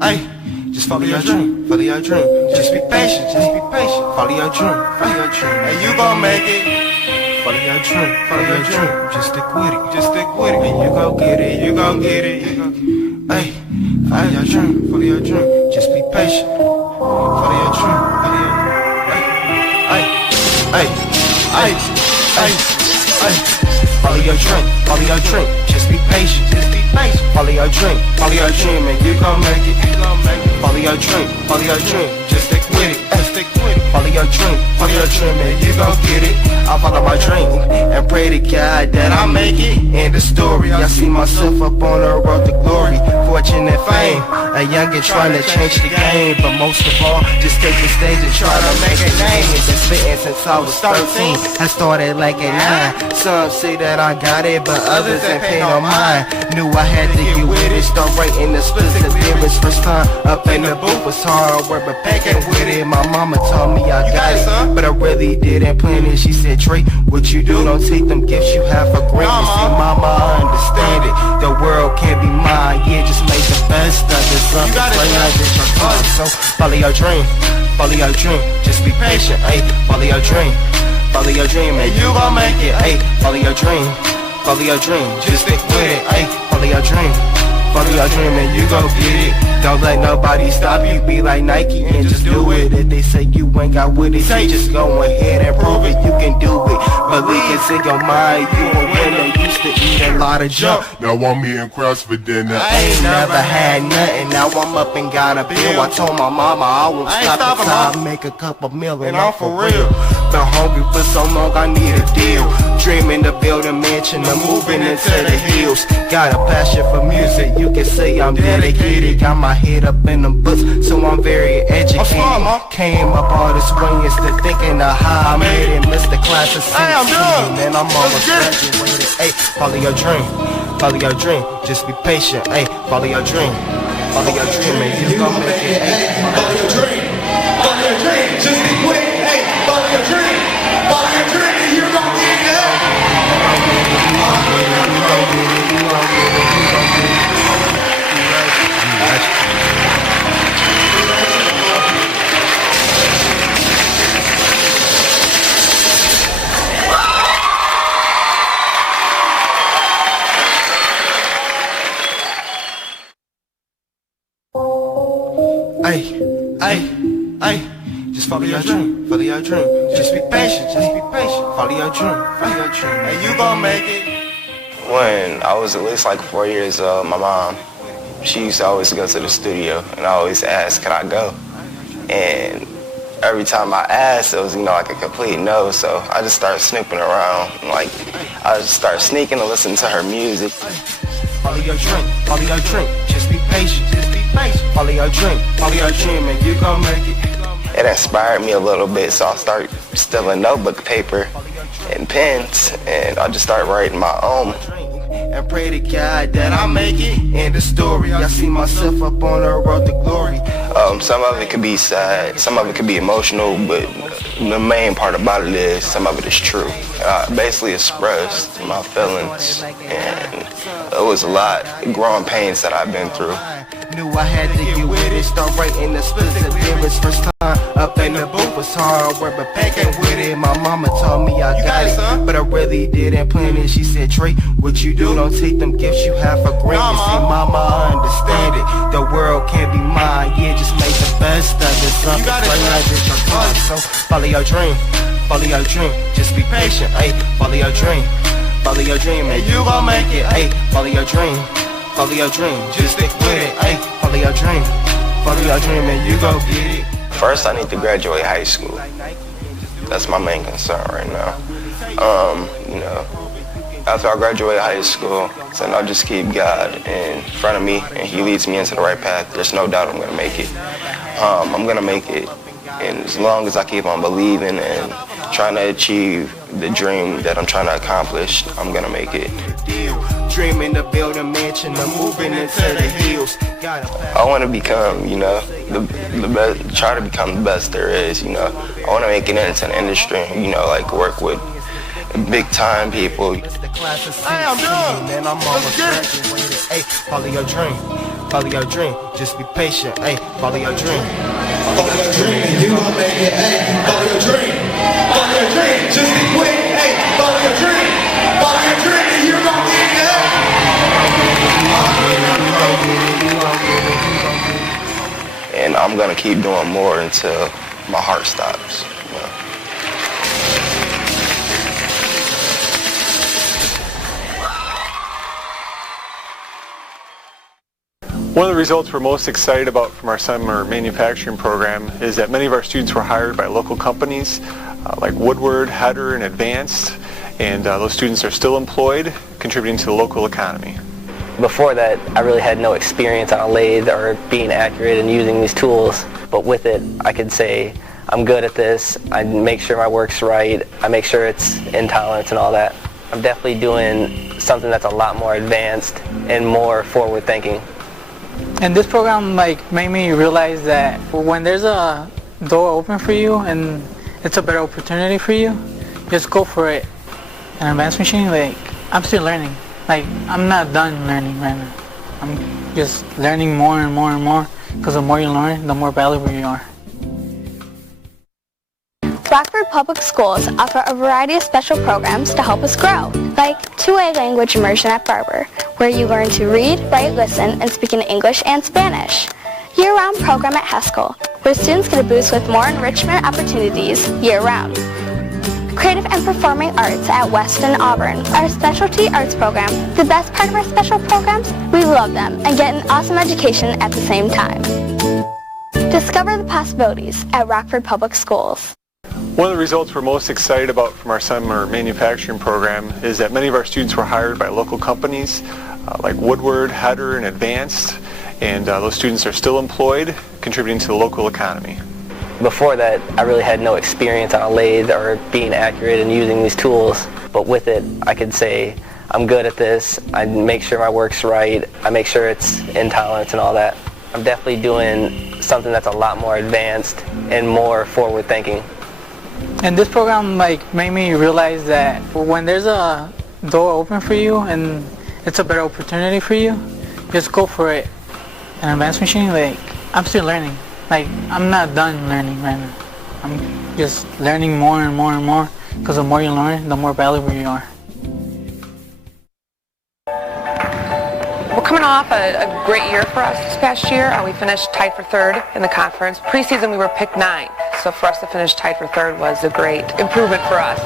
Ay, just follow your dream, follow your dream. Just be patient, follow your dream, follow your dream. And you gon' make it. Follow your dream, follow your dream. Just stick with it, and you gon' get it, you gon' get it. Ay, follow your dream, follow your dream. Just be patient, follow your dream, follow your ay. Follow your dream, just be patient, follow your dream, and you gon' make it. Follow your dream, just stick with it, follow your dream, and you gon' get it. I follow my dream, and pray to God that I make it. In the story, I see myself up on the road to glory, fortune and fame, a youngin' trying to change the game, but most of all, just take the stage and try to make a name. Been spittin' since I was 13, I started like at 9. Some say that I got it, but others ain't pay no mind. Knew I had to get with it, start writing the splits, the lyrics. First time up in the booth was hard work, but packing with it. My mama told me I got it, but I really didn't plan it. She said, Trey, what you do, don't take them gifts you have for granted. See, mama, I understand it, the world can't be mine. Yeah, just make the best of it. Something right now that you're caught. So follow your dream, just be patient, ayy. Follow your dream, and you gon' make it, ayy. Follow your dream, just stick with it, ayy. Follow your dream, and you gon' get it. Don't let nobody stop you, be like Nike and just do it. If they say you ain't got what it takes, just go ahead and prove it, you can do it. Believe it's in your mind, you a winner, used to eat a lot of junk. Now I'm eating crust for dinner. I ain't never had nothing, now I'm up and got a bill. I told my mama I won't stop until I make a couple million, I'm for real. Been hungry for so long, I need a deal. Dreaming to build a mansion, I'm moving into the hills. Got a passion for music, you can say I'm dedicated. Got my head up in them books, so I'm very educated. Came up all this way instead thinking of how I made it. Missed the class of 16, and I'm almost graduated. Ay, follow your dream, just be patient. Ay, follow your dream, and you gon' make it. Ay, follow your dream, just be quick. Ay, follow your dream, and you gon' get it. Ay, just follow your dream, just be patient, follow your dream, and you gon' make it. When I was at least like 4 years old, my mom, she used to always go to the studio, and I always asked, can I go? And every time I asked, it was, like a complete no, so I just started snooping around. Like, I just started sneaking and listening to her music. Follow your dream, just be patient, follow your dream, and you gon' make it. It inspired me a little bit, so I started stealing notebook paper and pens, and I just started writing my own. And pray to God that I make it. In the story, I see myself up on the road to glory. Some of it could be sad, some of it could be emotional, but the main part about it is some of it is true. I basically expressed my feelings, and it was a lot of growing pains that I've been through. Knew I had to get with it, start writing the splits, the lyrics. First time up in the booth was hard work, but packing with it. My mama told me I got it, but I really didn't plan it. She said, Trey, what you do, don't take them gifts you have for granted. See, mama, I understand it, the world can't be mine. Yeah, just make the best of it. Something right now that you're caught. So follow your dream, just be patient. Ay, follow your dream, and you gon' make it. Ay, follow your dream, just stick with it. Ay, follow your dream, and you gon' get it. First, I need to graduate high school. That's my main concern right now. You know, after I graduate high school, so I'll just keep God in front of me and He leads me into the right path. There's no doubt I'm going to make it. I'm going to make it, and as long as I keep on believing and trying to achieve the dream that I'm trying to accomplish, I'm going to make it. Dreaming to build a mansion, I'm moving into the hills. I want to become, you know, the best, try to become the best there is, you know. I want to make it into the industry, you know, like work with big time people. Hey, I'm done. And I'm almost graduated. Hey, follow your dream. Follow your dream. Just be patient. Hey, follow your dream. Follow your dream, you gon' make it. Hey, follow your dream. Follow your dream. Just be quick. Hey, follow your dream. Follow your dream, and you gon' get it. And I'm gonna keep doing more until my heart stops. You know? One of the results we're most excited about from our summer manufacturing program is that many of our students were hired by local companies like Woodward, Header, and Advanced, and those students are still employed, contributing to the local economy. Before that, I really had no experience on a lathe or being accurate in using these tools, but with it, I could say I'm good at this, I make sure my work's right, I make sure it's in tolerance and all that. I'm definitely doing something that's a lot more advanced and more forward-thinking. And this program made me realize that when there's a door open for you and it's a better opportunity for you, just go for it. And advanced machining, I'm still learning. I'm not done learning right now. I'm just learning more and more and more, because the more you learn, the more valuable you are. Rockford Public Schools offer a variety of special programs to help us grow, like 2A language immersion at Barber, where you learn to read, write, listen, and speak in English and Spanish. Year-round program at Haskell, where students get a boost with more enrichment opportunities year-round. Creative and Performing Arts at Weston Auburn, our specialty arts program. The best part of our special programs, we love them and get an awesome education at the same time. Discover the possibilities at Rockford Public Schools. One of the results we're most excited about from our summer manufacturing program is that many of our students were hired by local companies like Woodward, Header, and Advanced, and those students are still employed, contributing to the local economy. Before that, I really had no experience on a lathe or being accurate in using these tools, but with it, I could say I'm good at this, I make sure my work's right, I make sure it's in tolerance and all that. I'm definitely doing something that's a lot more advanced and more forward-thinking. And this program made me realize that when there's a door open for you and it's a better opportunity for you, just go for it. And advanced machining, I'm still learning. I'm not done learning right now. I'm just learning more and more and more, because the more you learn, the more valuable you are. We're coming off a great year for us this past year. We finished tied for third in the conference. Preseason we were picked 9th, so for us to finish tied for third was a great improvement for us.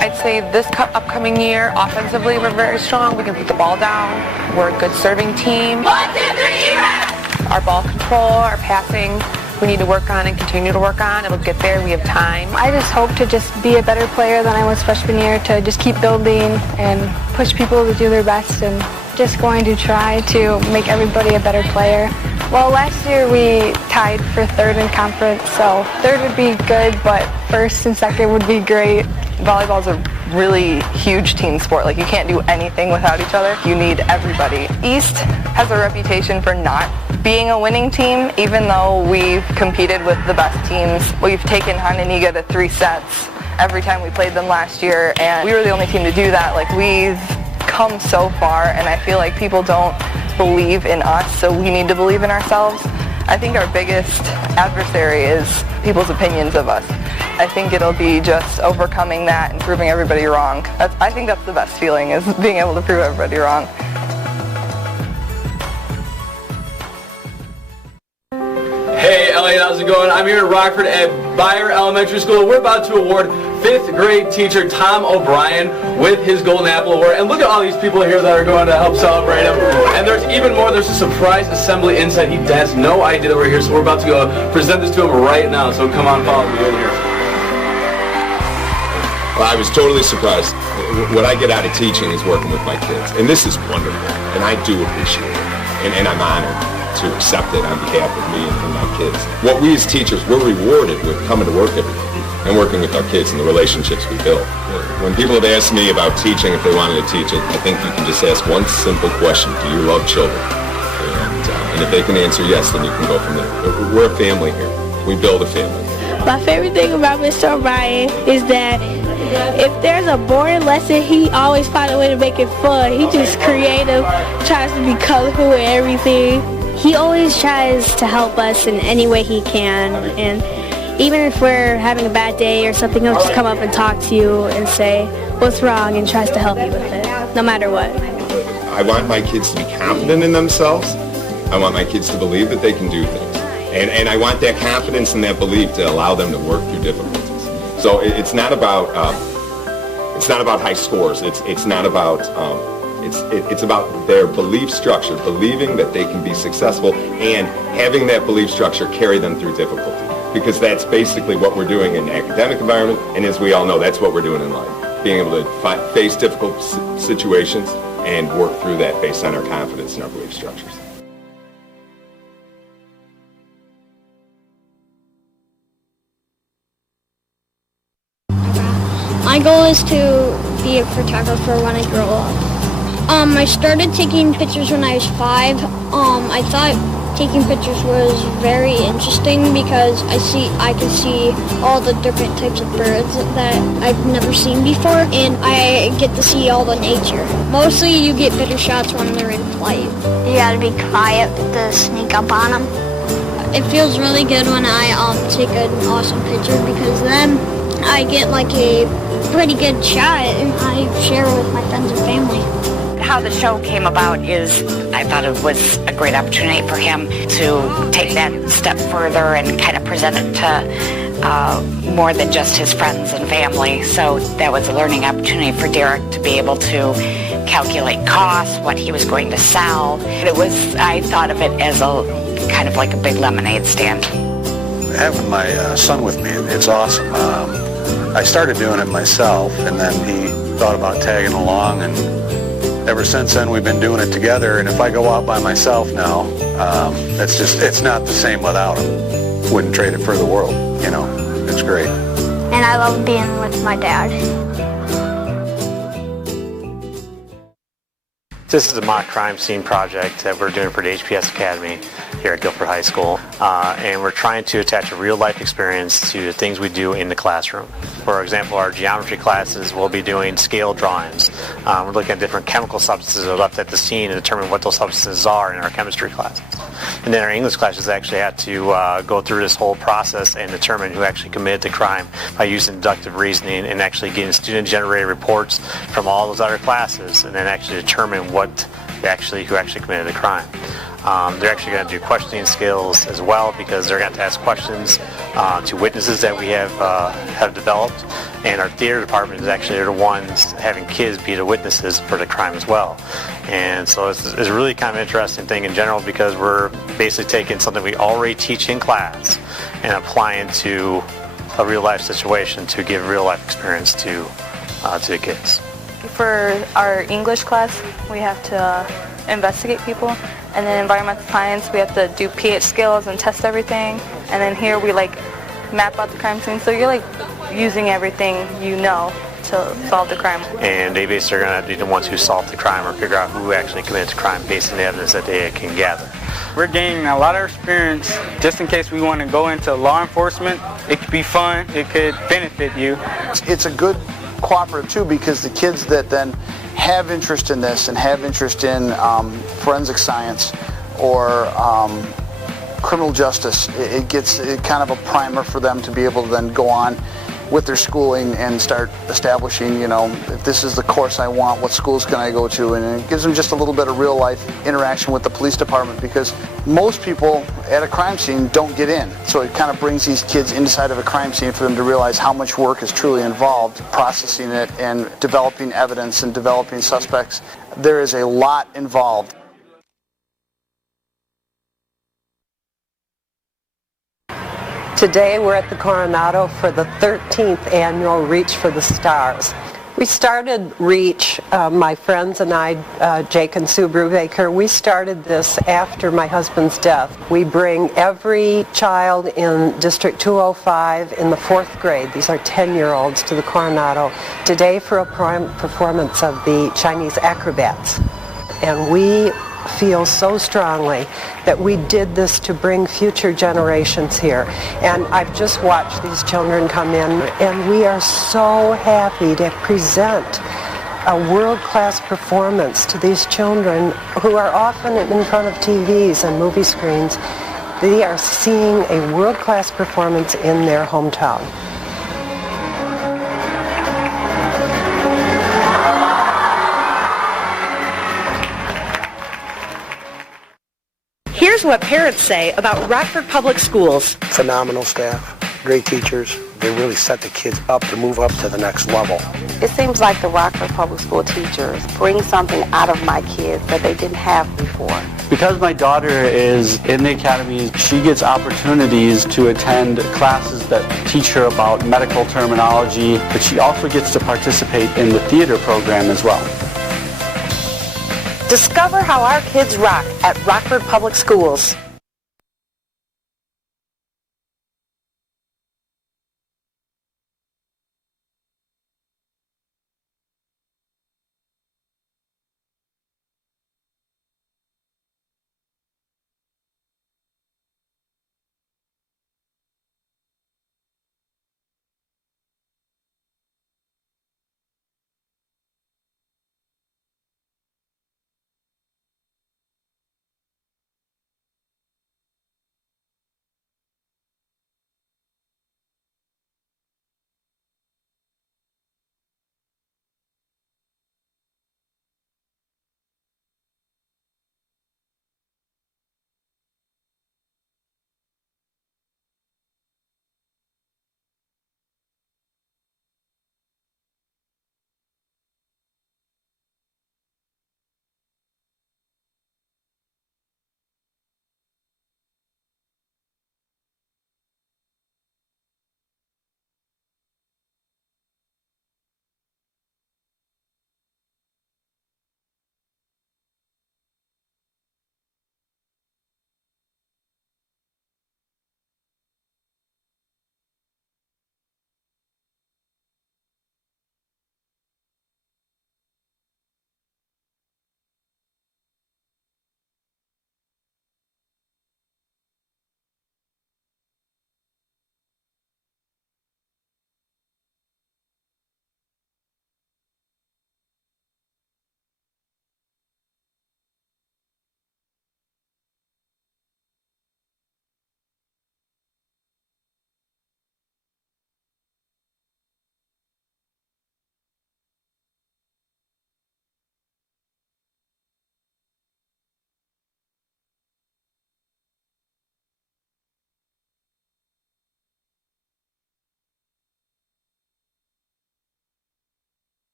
I'd say this upcoming year, offensively, we're very strong. We can put the ball down. We're a good serving team. 1, 2, 3, our ball control, our passing, we need to work on and continue to work on. It'll get there. We have time. I just hope to just be a better player than I was freshman year, to just keep building and push people to do their best, and just going to try to make everybody a better player. Well, last year we tied for third in conference, so third would be good, but first and second would be great. Volleyball's a really huge team sport. You can't do anything without each other. You need everybody. East has a reputation for not being a winning team, even though we've competed with the best teams. We've taken Hononegah to 3 sets every time we played them last year, and we were the only team to do that. We've come so far, and I feel like people don't believe in us, so we need to believe in ourselves. I think our biggest adversary is people's opinions of us. I think it'll be just overcoming that and proving everybody wrong. I think that's the best feeling, is being able to prove everybody wrong. Hey Elliot, how's it going? I'm here in Rockford at Beyer Elementary School. We're about to award 5th grade teacher Tom O'Brien with his Golden Apple Award. And look at all these people here that are going to help celebrate him. And there's even more. There's a surprise assembly inside. He has no idea that we're here, so we're about to go present this to him right now. So come on, follow me over here. Well, I was totally surprised. What I get out of teaching is working with my kids, and this is wonderful, and I do appreciate it, and I'm honored to accept it on behalf of me and my kids. What we as teachers, we're rewarded with coming to work every day and working with our kids and the relationships we build. When people have asked me about teaching, if they wanted to teach it, I think you can just ask one simple question: do you love children? And if they can answer yes, then you can go from there. We're a family here. We build a family. My favorite thing about Mr. O'Brien is that if there's a boring lesson, he always finds a way to make it fun. He's just creative, tries to be colorful and everything. He always tries to help us in any way he can, and even if we're having a bad day or something, he'll just come up and talk to you and say what's wrong and tries to help you with it, no matter what. I want my kids to be confident in themselves. I want my kids to believe that they can do things. And I want that confidence and that belief to allow them to work through difficulties. So it's not about high scores. It's not about it's about their belief structure, believing that they can be successful and having that belief structure carry them through difficulty. Because that's basically what we're doing in the academic environment, and as we all know, that's what we're doing in life. Being able to face difficult situations and work through that based on our confidence and our belief structures. My goal is to be a photographer when I grow up. I started taking pictures when I was 5. I thought taking pictures was very interesting because I can see all the different types of birds that I've never seen before, and I get to see all the nature. Mostly you get better shots when they're in flight. You gotta be quiet to sneak up on them. It feels really good when I take an awesome picture because then I get like a pretty good shot and I share it with my friends and family. How the show came about is I thought it was a great opportunity for him to take that step further and kind of present it to more than just his friends and family. So that was a learning opportunity for Derek to be able to calculate costs, what he was going to sell. I thought of it as a kind of like a big lemonade stand. Having my son with me, it's awesome. I started doing it myself, and then he thought about tagging along, and ever since then we've been doing it together. And if I go out by myself now, it's not the same without him. Wouldn't trade it for the world, you know. It's great. And I love being with my dad. This is a mock crime scene project that we're doing for the HPS Academy here at Guilford High School, and we're trying to attach a real-life experience to the things we do in the classroom. For example, our geometry classes will be doing scale drawings. We're looking at different chemical substances that are left at the scene and determine what those substances are in our chemistry classes. And then our English classes actually have to go through this whole process and determine who actually committed the crime by using deductive reasoning and actually getting student-generated reports from all those other classes and then actually determine who actually committed the crime. They're actually going to do questioning skills as well because they're going to ask questions to witnesses that we have developed, and our theater department is actually the ones having kids be the witnesses for the crime as well. And so it's a really kind of interesting thing in general because we're basically taking something we already teach in class and applying to a real life situation to give real life experience to the kids. For our English class, we have to investigate people, and then environmental science, we have to do pH scales and test everything, and then here we map out the crime scene, so you're using everything you know to solve the crime. And they basically are going to be the ones who solve the crime or figure out who actually committed the crime based on the evidence that they can gather. We're gaining a lot of experience just in case we want to go into law enforcement. It could be fun, it could benefit you. It's a good cooperative too because the kids that then have interest in this and have interest in forensic science or criminal justice, it gets kind of a primer for them to be able to then go on with their schooling and start establishing, if this is the course I want, what schools can I go to? And it gives them just a little bit of real life interaction with the police department because most people at a crime scene don't get in. So it kind of brings these kids inside of a crime scene for them to realize how much work is truly involved, processing it and developing evidence and developing suspects. There is a lot involved. Today we're at the Coronado for the 13th annual Reach for the Stars. We started Reach, my friends and I, Jake and Sue Brubaker, we started this after my husband's death. We bring every child in District 205 in the 4th grade, these are 10-year-olds, to the Coronado today for a performance of the Chinese acrobats. And we feel so strongly that we did this to bring future generations here. And I've just watched these children come in, and we are so happy to present a world-class performance to these children who are often in front of TVs and movie screens. They are seeing a world-class performance in their hometown. Here's what parents say about Rockford Public Schools. Phenomenal staff, great teachers. They really set the kids up to move up to the next level. It seems like the Rockford Public School teachers bring something out of my kids that they didn't have before. Because my daughter is in the academy, she gets opportunities to attend classes that teach her about medical terminology, but she also gets to participate in the theater program as well. Discover how our kids rock at Rockford Public Schools.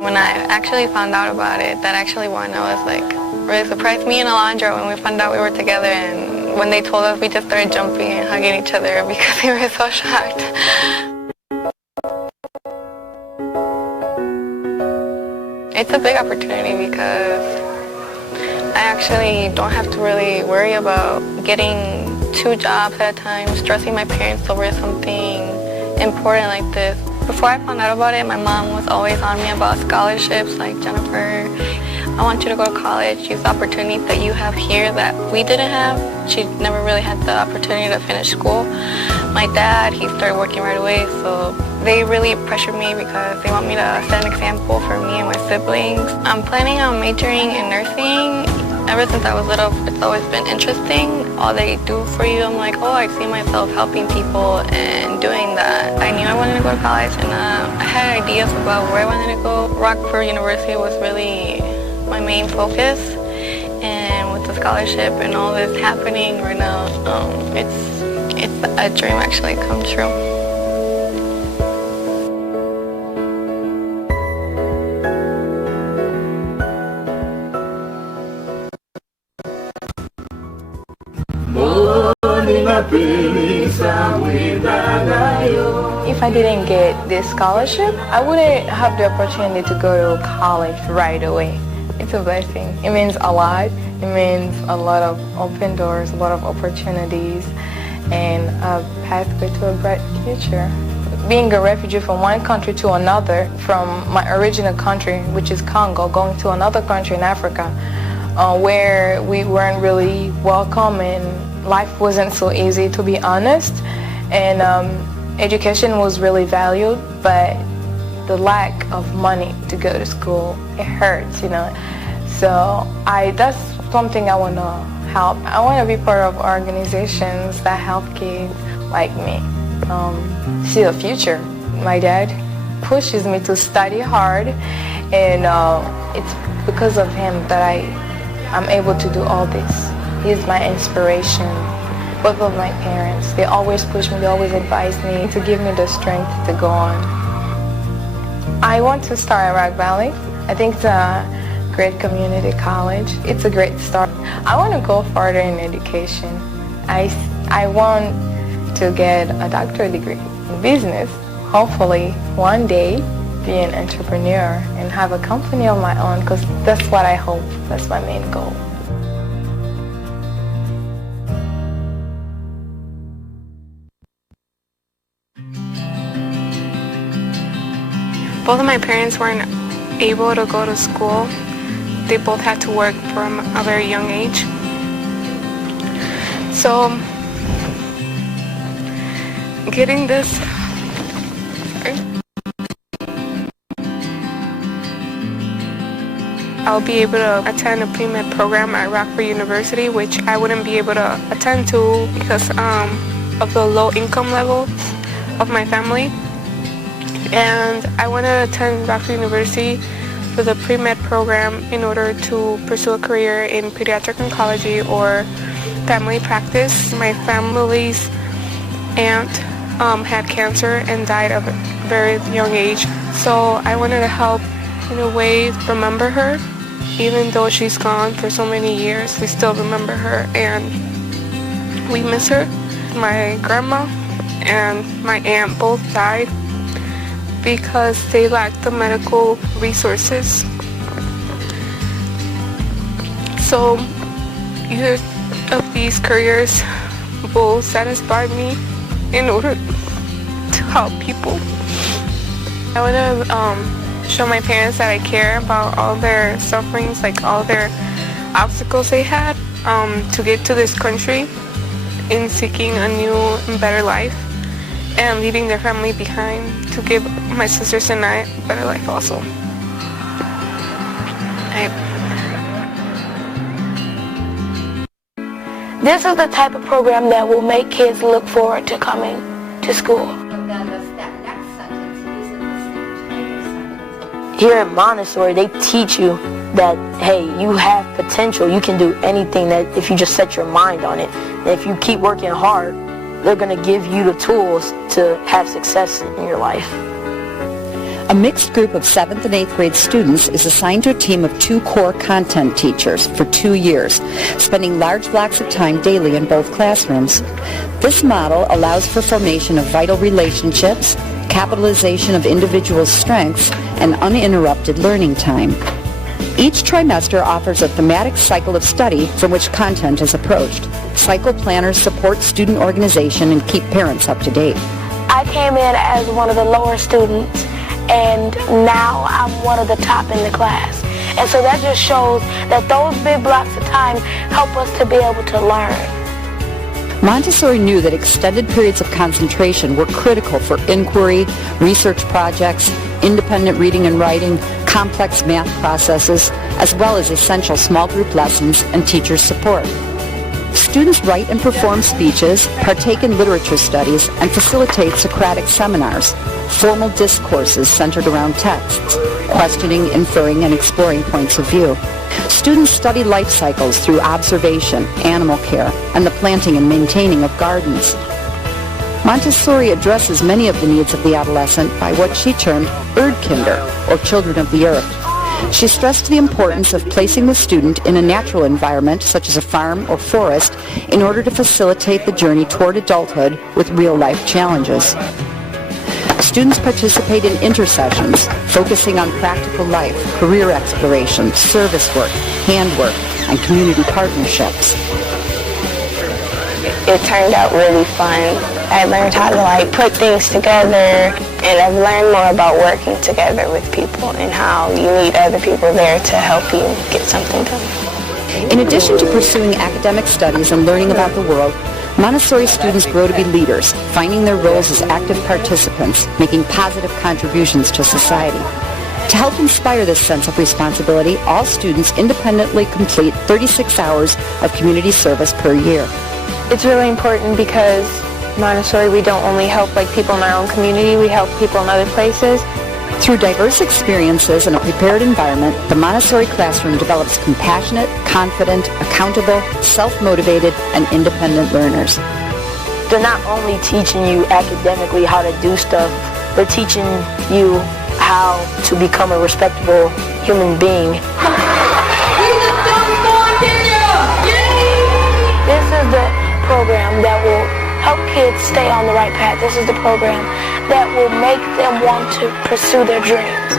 When I actually found out about it, that actually won, I was like really surprised. Me and Alondra, when we found out we were together, and when they told us, we just started jumping and hugging each other because we were so shocked. It's a big opportunity because I actually don't have to really worry about getting 2 jobs at a time, stressing my parents over something important like this. Before I found out about it, my mom was always on me about scholarships like Jennifer. I want you to go to college, use the opportunities that you have here that we didn't have. She never really had the opportunity to finish school. My dad, he started working right away, so they really pressured me because they want me to set an example for me and my siblings. I'm planning on majoring in nursing. Ever since I was little, it's always been interesting. All they do for you, I'm like, oh, I see myself helping people and doing that. I knew I wanted to go to college, and I had ideas about where I wanted to go. Rockford University was really my main focus, and with the scholarship and all this happening right now, it's a dream actually come true. If I didn't get this scholarship, I wouldn't have the opportunity to go to college right away. It's a blessing. It means a lot. It means a lot of open doors, a lot of opportunities, and a pathway to a bright future. Being a refugee from one country to another, from my original country, which is Congo, going to another country in Africa, where we weren't really welcome and life wasn't so easy, to be honest, and education was really valued, but the lack of money to go to school, it hurts, you know. So that's something I want to help. I want to be part of organizations that help kids like me see a future. My dad pushes me to study hard, and it's because of him that I'm able to do all this. He's my inspiration. Both of my parents, they always push me, they always advise me to give me the strength to go on. I want to start at Rock Valley. I think it's a great community college. It's a great start. I want to go further in education. I want to get a doctorate degree in business. Hopefully, one day, be an entrepreneur and have a company of my own, because that's what I hope. That's my main goal. Both of my parents weren't able to go to school. They both had to work from a very young age. So getting this, I'll be able to attend a pre-med program at Rockford University, which I wouldn't be able to attend to because of the low income level of my family. And I want to attend Rockford University for the pre-med program in order to pursue a career in pediatric oncology or family practice. My family's aunt had cancer and died at a very young age, so I wanted to help in a way remember her. Even though she's gone for so many years, we still remember her and we miss her. My grandma and my aunt both died because they lacked the medical resources. So either of these careers will satisfy me in order to help people. I want to show my parents that I care about all their sufferings, like all their obstacles they had to get to this country in seeking a new and better life, and leaving their family behind to give my sisters and I a better life also. This is the type of program that will make kids look forward to coming to school. Here at Montessori, they teach you that, hey, you have potential. You can do anything that if you just set your mind on it. And if you keep working hard, they're going to give you the tools to have success in your life. A mixed group of 7th and 8th grade students is assigned to a team of 2 core content teachers for 2 years, spending large blocks of time daily in both classrooms. This model allows for formation of vital relationships, capitalization of individual strengths, and uninterrupted learning time. Each trimester offers a thematic cycle of study from which content is approached. Cycle planners support student organization and keep parents up to date. I came in as one of the lower students, and now I'm one of the top in the class. And so that just shows that those big blocks of time help us to be able to learn. Montessori knew that extended periods of concentration were critical for inquiry, research projects, independent reading and writing, complex math processes, as well as essential small group lessons and teacher support. Students write and perform speeches, partake in literature studies, and facilitate Socratic seminars, formal discourses centered around texts, questioning, inferring, and exploring points of view. Students study life cycles through observation, animal care, and the planting and maintaining of gardens. Montessori addresses many of the needs of the adolescent by what she termed Erdkinder, or children of the earth. She stressed the importance of placing the student in a natural environment, such as a farm or forest, in order to facilitate the journey toward adulthood with real-life challenges. Students participate in intersessions, focusing on practical life, career exploration, service work, handwork, and community partnerships. It turned out really fun. I learned how to put things together, and I've learned more about working together with people and how you need other people there to help you get something done. In addition to pursuing academic studies and learning about the world, Montessori students grow to be leaders, finding their roles as active participants, making positive contributions to society. To help inspire this sense of responsibility, all students independently complete 36 hours of community service per year. It's really important because Montessori, we don't only help people in our own community, we help people in other places. Through diverse experiences and a prepared environment, the Montessori classroom develops compassionate, confident, accountable, self-motivated, and independent learners. They're not only teaching you academically how to do stuff, they're teaching you how to become a respectable human being. This is the program that will help kids stay on the right path. This is the program that will make them want to pursue their dreams.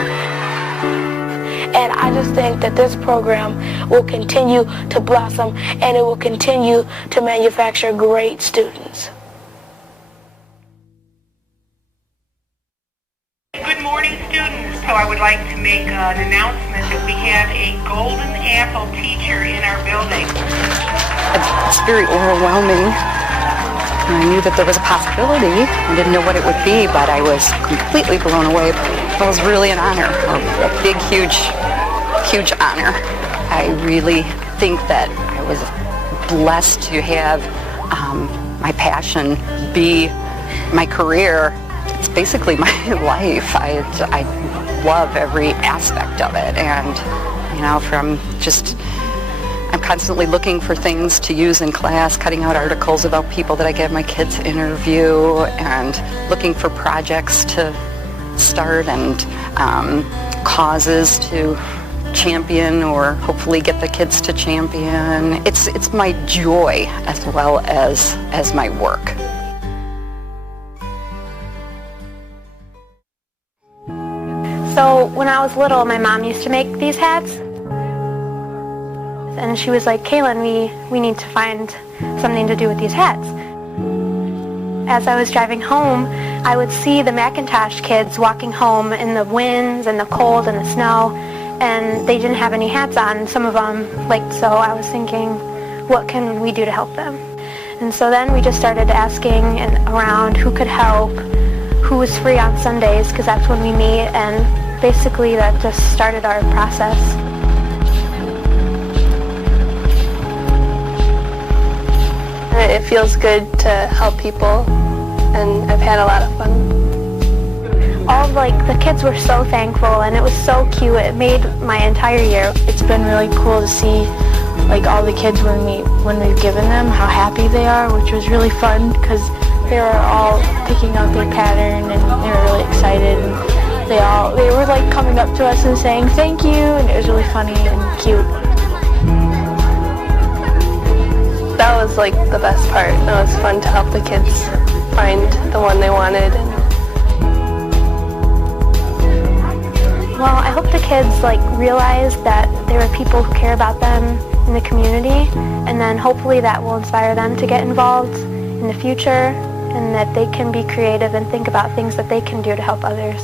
And I just think that this program will continue to blossom and it will continue to manufacture great students. Good morning, students. So I would like to make an announcement that we have a Golden Apple teacher in our building. It's very overwhelming. I knew that there was a possibility. I didn't know what it would be, but I was completely blown away. It was really an honor, a big, huge honor. I really think that I was blessed to have my passion be my career. It's basically my life. I love every aspect of it, and from just I'm constantly looking for things to use in class, cutting out articles about people that I get my kids to interview, and looking for projects to start and causes to champion or hopefully get the kids to champion. It's my joy as well as my work. So when I was little, my mom used to make these hats. And she was like, Kaylin, we need to find something to do with these hats. As I was driving home, I would see the Macintosh kids walking home in the winds and the cold and the snow, and they didn't have any hats on, some of them. So I was thinking, what can we do to help them? And so then we just started asking around who could help, who was free on Sundays, because that's when we meet, and basically that just started our process. It feels good to help people, and I've had a lot of fun. The kids were so thankful, and it was so cute. It made my entire year. It's been really cool to see all the kids when we've given them how happy they are, which was really fun because they were all picking out their pattern and they were really excited. And they were coming up to us and saying thank you, and it was really funny and cute. That was the best part. It was fun to help the kids find the one they wanted. Well, I hope the kids realize that there are people who care about them in the community, and then hopefully that will inspire them to get involved in the future, and that they can be creative and think about things that they can do to help others.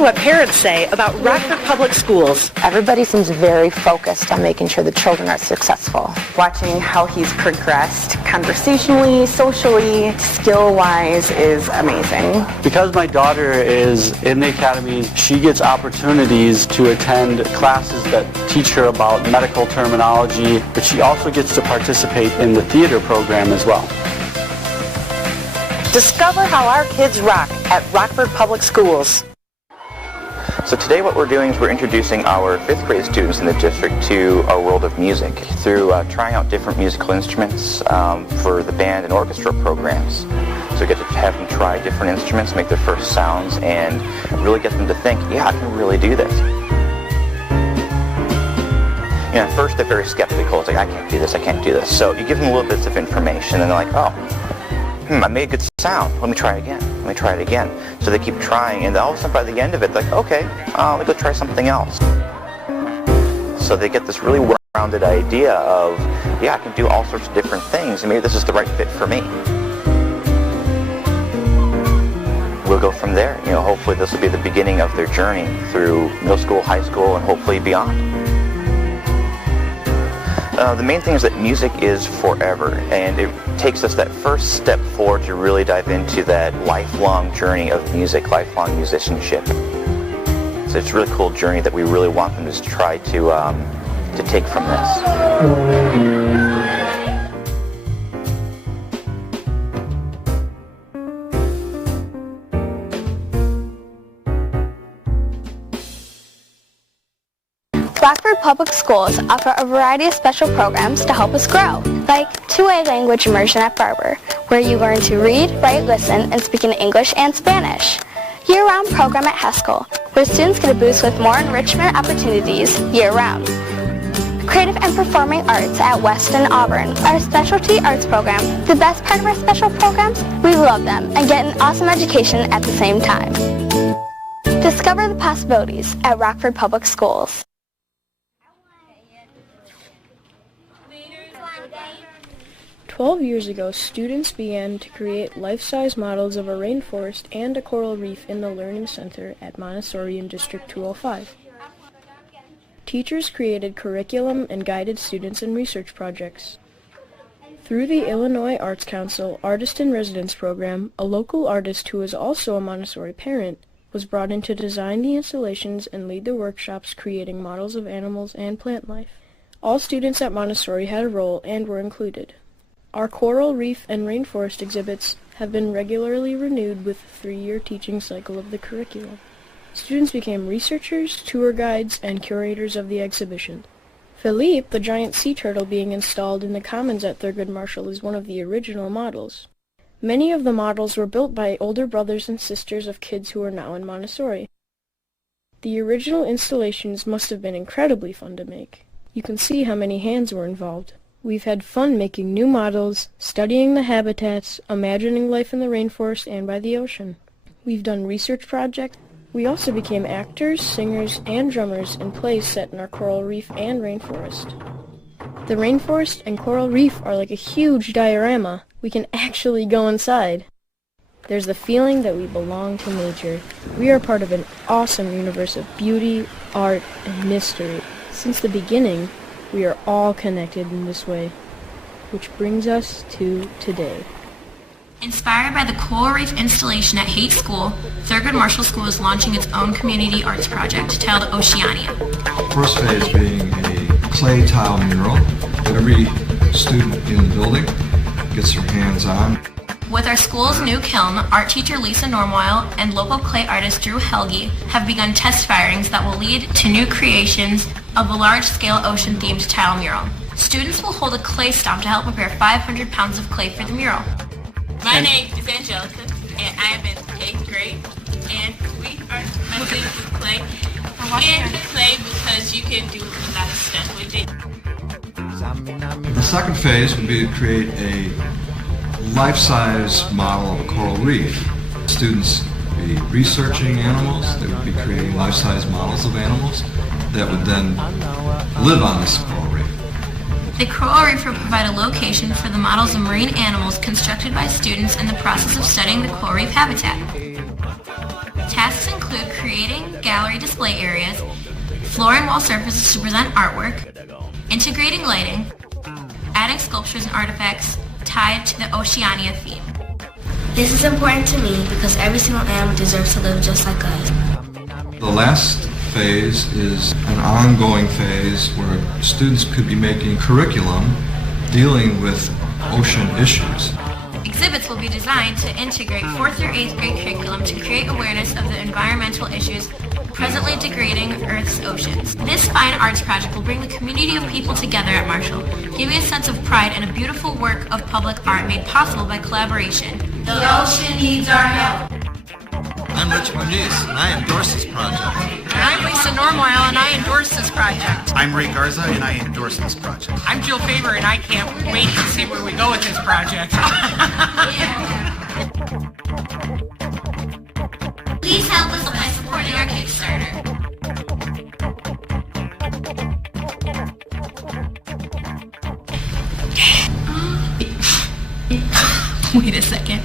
to what parents say about Rockford Public Schools. Everybody seems very focused on making sure the children are successful. Watching how he's progressed conversationally, socially, skill-wise is amazing. Because my daughter is in the academy, she gets opportunities to attend classes that teach her about medical terminology, but she also gets to participate in the theater program as well. Discover how our kids rock at Rockford Public Schools. So today what we're doing is we're introducing our 5th grade students in the district to our world of music through trying out different musical instruments for the band and orchestra programs. So we get to have them try different instruments, make their first sounds, and really get them to think, yeah, I can really do this. You know, at first they're very skeptical. It's like, I can't do this, I can't do this. So you give them little bits of information and they're like, oh, I made a good sound. Let me try it again. Let me try it again. So they keep trying, and all of a sudden by the end of it, they're like, okay, let me go try something else. So they get this really well-rounded idea of, yeah, I can do all sorts of different things, and maybe this is the right fit for me. We'll go from there. You know, hopefully this will be the beginning of their journey through middle school, high school, and hopefully beyond. The main thing is that music is forever, and it takes us that first step forward to really dive into that lifelong journey of music, lifelong musicianship. So it's a really cool journey that we really want them to try to take from this. Rockford Public Schools offer a variety of special programs to help us grow, like 2A language immersion at Barber, where you learn to read, write, listen, and speak in English and Spanish. Year-round program at Haskell, where students get a boost with more enrichment opportunities year-round. Creative and Performing Arts at Weston Auburn, our specialty arts program. The best part of our special programs? We love them and get an awesome education at the same time. Discover the possibilities at Rockford Public Schools. 12 years ago, students began to create life-size models of a rainforest and a coral reef in the Learning Center at Montessori in District 205. Teachers created curriculum and guided students in research projects. Through the Illinois Arts Council Artist in Residence program, a local artist who is also a Montessori parent was brought in to design the installations and lead the workshops creating models of animals and plant life. All students at Montessori had a role and were included. Our coral reef and rainforest exhibits have been regularly renewed with the 3-year teaching cycle of the curriculum. Students became researchers, tour guides, and curators of the exhibition. Philippe, the giant sea turtle being installed in the Commons at Thurgood Marshall, is one of the original models. Many of the models were built by older brothers and sisters of kids who are now in Montessori. The original installations must have been incredibly fun to make. You can see how many hands were involved. We've had fun making new models, studying the habitats, imagining life in the rainforest and by the ocean. We've done research projects. We also became actors, singers, and drummers in plays set in our coral reef and rainforest. The rainforest and coral reef are like a huge diorama. We can actually go inside. There's the feeling that we belong to nature. We are part of an awesome universe of beauty, art, and mystery. Since the beginning, we are all connected in this way, which brings us to today. Inspired by the coral reef installation at Haight School, Thurgood Marshall School is launching its own community arts project titled Oceania. First phase being a clay tile mural that every student in the building gets their hands on. With our school's new kiln, art teacher Lisa Normwile and local clay artist Drew Helge have begun test firings that will lead to new creations of a large-scale ocean-themed tile mural. Students will hold a clay stomp to help prepare 500 pounds of clay for the mural. My name is Angelica, and I am in 8th grade, and we are messing with clay. And the clay because you can do a lot of stuff with it. The second phase would be to create a life-size model of a coral reef. Students would be researching animals, they would be creating life-size models of animals that would then live on this coral reef. The coral reef will provide a location for the models of marine animals constructed by students in the process of studying the coral reef habitat. Tasks include creating gallery display areas, floor and wall surfaces to present artwork, integrating lighting, adding sculptures and artifacts tied to the Oceania theme. This is important to me because every single animal deserves to live just like us. The last phase is an ongoing phase where students could be making curriculum dealing with ocean issues. Exhibits will be designed to integrate 4th through 8th grade curriculum to create awareness of the environmental issues presently degrading Earth's oceans. This fine arts project will bring the community of people together at Marshall, giving a sense of pride in a beautiful work of public art made possible by collaboration. The ocean needs our help. I'm Rich Muniz, and I endorse this project. I'm Lisa Normoyle, and I endorse this project. I'm Ray Garza, and I endorse this project. I'm Jill Faber, and I can't wait to see where we go with this project. Please help us by supporting our Kickstarter. Wait a second.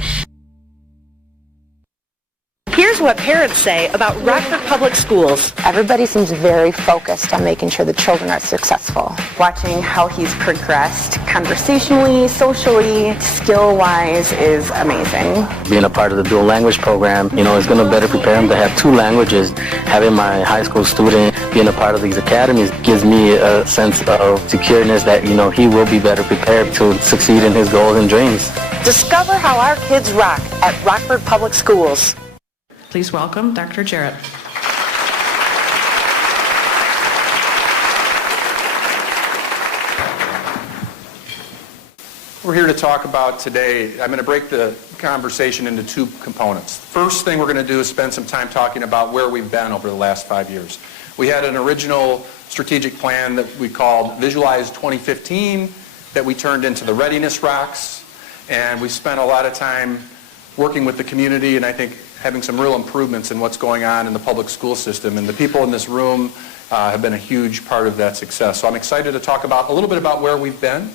Here's what parents say about Rockford Public Schools. Everybody seems very focused on making sure the children are successful. Watching how he's progressed conversationally, socially, skill-wise is amazing. Being a part of the dual language program, is going to better prepare him to have 2 languages. Having my high school student being a part of these academies gives me a sense of secureness that, he will be better prepared to succeed in his goals and dreams. Discover how our kids rock at Rockford Public Schools. Please welcome Dr. Jarrett. We're here to talk about today, I'm going to break the conversation into 2 components. First thing we're going to do is spend some time talking about where we've been over the last 5 years. We had an original strategic plan that we called Visualize 2015 that we turned into the Readiness Rocks, and we spent a lot of time working with the community and I think having some real improvements in what's going on in the public school system. And the people in this room have been a huge part of that success. So I'm excited to talk about a little bit about where we've been.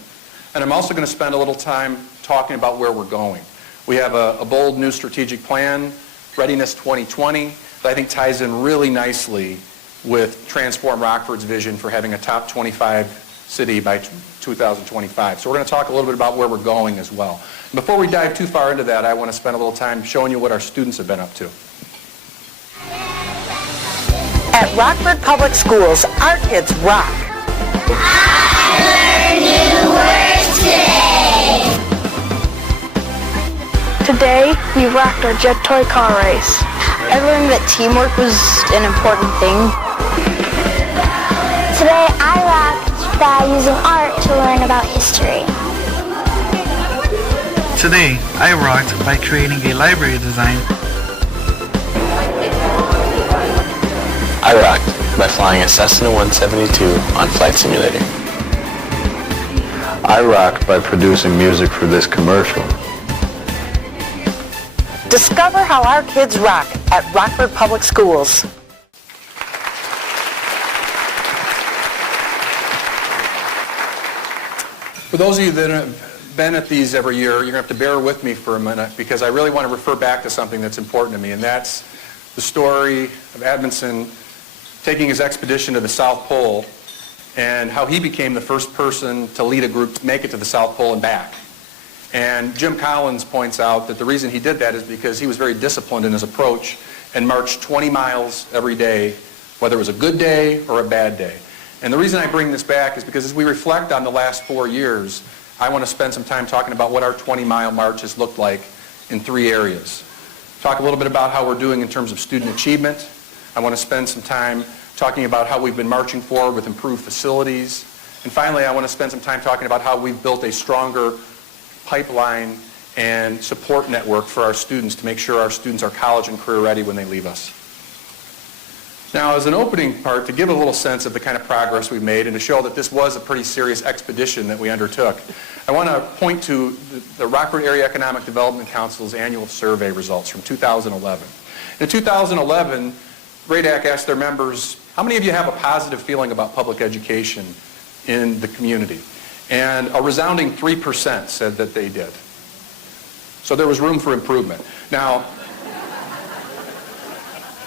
And I'm also going to spend a little time talking about where we're going. We have a bold new strategic plan, Readiness 2020, that I think ties in really nicely with Transform Rockford's vision for having a top 25 city by 2025. So we're going to talk a little bit about where we're going as well. Before we dive too far into that, I want to spend a little time showing you what our students have been up to. At Rockford Public Schools, our kids rock. I learned new words today. Today, we rocked our jet toy car race. I learned that teamwork was an important thing. Today, I rocked by using art to learn about history. Today, I rocked by creating a library design. I rocked by flying a Cessna 172 on Flight Simulator. I rocked by producing music for this commercial. Discover how our kids rock at Rockford Public Schools. For those of you that have been at these every year, you're going to have to bear with me for a minute because I really want to refer back to something that's important to me, and that's the story of Edmondson taking his expedition to the South Pole and how he became the first person to lead a group to make it to the South Pole and back. And Jim Collins points out that the reason he did that is because he was very disciplined in his approach and marched 20 miles every day, whether it was a good day or a bad day. And the reason I bring this back is because as we reflect on the last 4 years, I want to spend some time talking about what our 20-mile march has looked like in 3 areas. Talk a little bit about how we're doing in terms of student achievement. I want to spend some time talking about how we've been marching forward with improved facilities. And finally, I want to spend some time talking about how we've built a stronger pipeline and support network for our students to make sure our students are college and career ready when they leave us. Now, as an opening part, to give a little sense of the kind of progress we've made and to show that this was a pretty serious expedition that we undertook, I want to point to the Rockford Area Economic Development Council's annual survey results from 2011. In 2011, RADAC asked their members, how many of you have a positive feeling about public education in the community? And a resounding 3% said that they did. So there was room for improvement. Now,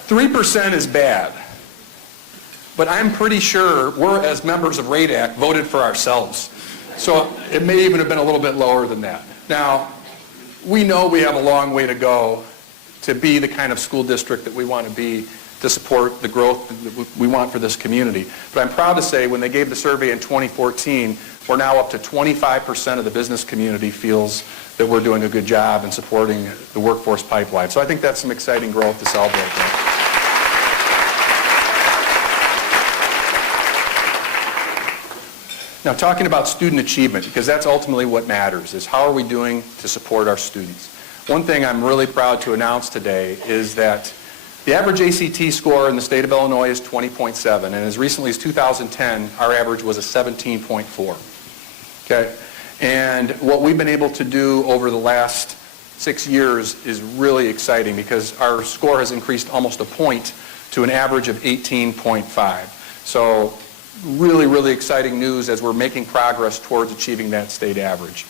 3% is bad. But I'm pretty sure we're, as members of RADAC, voted for ourselves. So it may even have been a little bit lower than that. Now, we know we have a long way to go to be the kind of school district that we want to be to support the growth that we want for this community. But I'm proud to say when they gave the survey in 2014, we're now up to 25% of the business community feels that we're doing a good job in supporting the workforce pipeline. So I think that's some exciting growth to celebrate. Now, talking about student achievement, because that's ultimately what matters, is how are we doing to support our students? One thing I'm really proud to announce today is that the average ACT score in the state of Illinois is 20.7, and as recently as 2010, our average was a 17.4. Okay? And what we've been able to do over the last 6 years is really exciting because our score has increased almost a point to an average of 18.5. So really, really exciting news as we're making progress towards achieving that state average.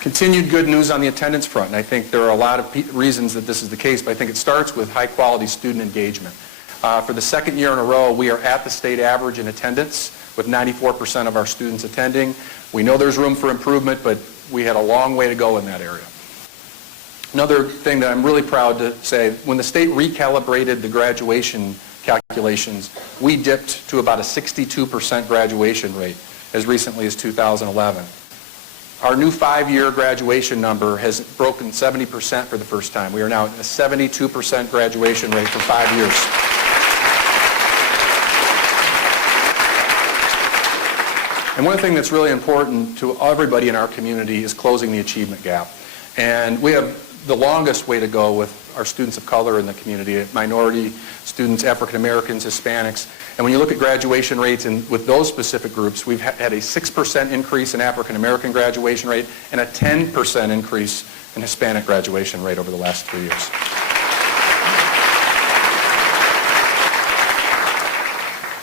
Continued good news on the attendance front, and I think there are a lot of reasons that this is the case, but I think it starts with high-quality student engagement. For the second year in a row, we are at the state average in attendance, with 94% of our students attending. We know there's room for improvement, but we had a long way to go in that area. Another thing that I'm really proud to say, when the state recalibrated the graduation calculations, we dipped to about a 62% graduation rate as recently as 2011. Our new 5-year graduation number has broken 70% for the first time. We are now at a 72% graduation rate for 5 years. And one thing that's really important to everybody in our community is closing the achievement gap. And we have the longest way to go with our students of color in the community, minority students, African Americans, Hispanics. And when you look at graduation rates and with those specific groups, we've had a 6% increase in African American graduation rate and a 10% increase in Hispanic graduation rate over the last 3 years.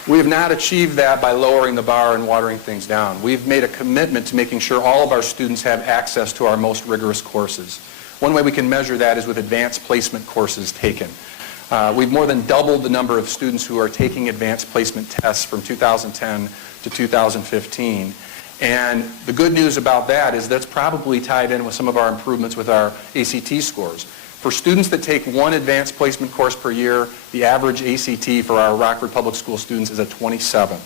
We have not achieved that by lowering the bar and watering things down. We've made a commitment to making sure all of our students have access to our most rigorous courses. One way we can measure that is with advanced placement courses taken. We've more than doubled the number of students who are taking advanced placement tests from 2010 to 2015. And the good news about that is that's probably tied in with some of our improvements with our ACT scores. For students that take one advanced placement course per year, the average ACT for our Rockford Public School students is a 27.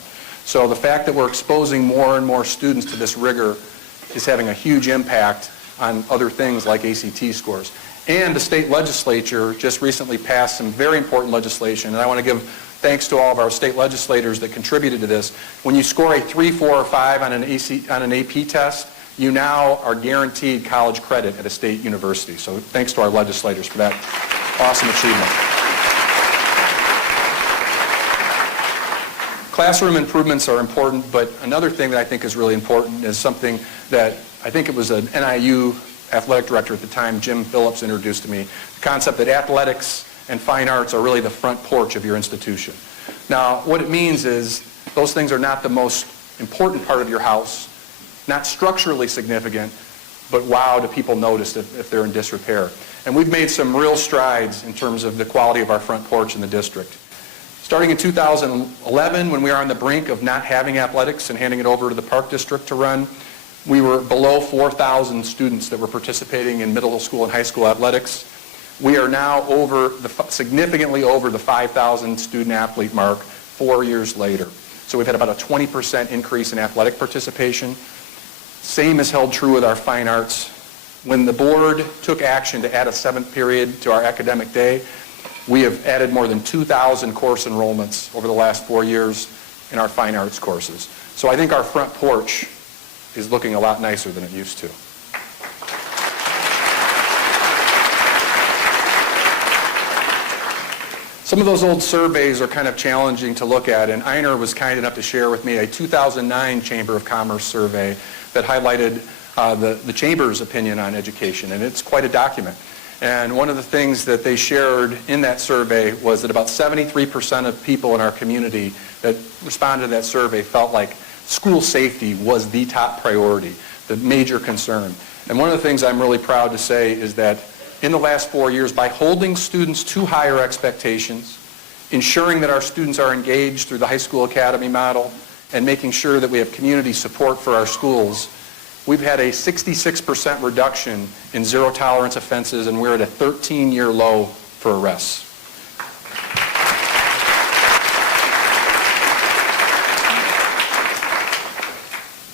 So the fact that we're exposing more and more students to this rigor is having a huge impact on other things like ACT scores. And the state legislature just recently passed some very important legislation, and I want to give thanks to all of our state legislators that contributed to this. When you score a 3, 4, or 5 on an AP test, you now are guaranteed college credit at a state university. So thanks to our legislators for that awesome achievement. Classroom improvements are important, but another thing that I think is really important is something that I think it was an NIU athletic director at the time, Jim Phillips, introduced to me, the concept that athletics and fine arts are really the front porch of your institution. Now, what it means is those things are not the most important part of your house, not structurally significant, but wow, do people notice if they're in disrepair. And we've made some real strides in terms of the quality of our front porch in the district. Starting in 2011, when we were on the brink of not having athletics and handing it over to the Park District to run, we were below 4,000 students that were participating in middle school and high school athletics. We are now significantly over the 5,000 student athlete mark 4 years later. So we've had about a 20% increase in athletic participation. Same is held true with our fine arts. When the board took action to add a 7th period to our academic day, we have added more than 2,000 course enrollments over the last 4 years in our fine arts courses. So I think our front porch is looking a lot nicer than it used to. Some of those old surveys are kind of challenging to look at, and Einar was kind enough to share with me a 2009 Chamber of Commerce survey that highlighted the Chamber's opinion on education, and it's quite a document. And one of the things that they shared in that survey was that about 73% of people in our community that responded to that survey felt like school safety was the top priority. the major concern. And one of the things I'm really proud to say is that in the last 4 years, by holding students to higher expectations, ensuring that our students are engaged through the high school academy model, and making sure that we have community support for our schools, we've had a 66% reduction in zero-tolerance offenses, and we're at a 13-year low for arrests.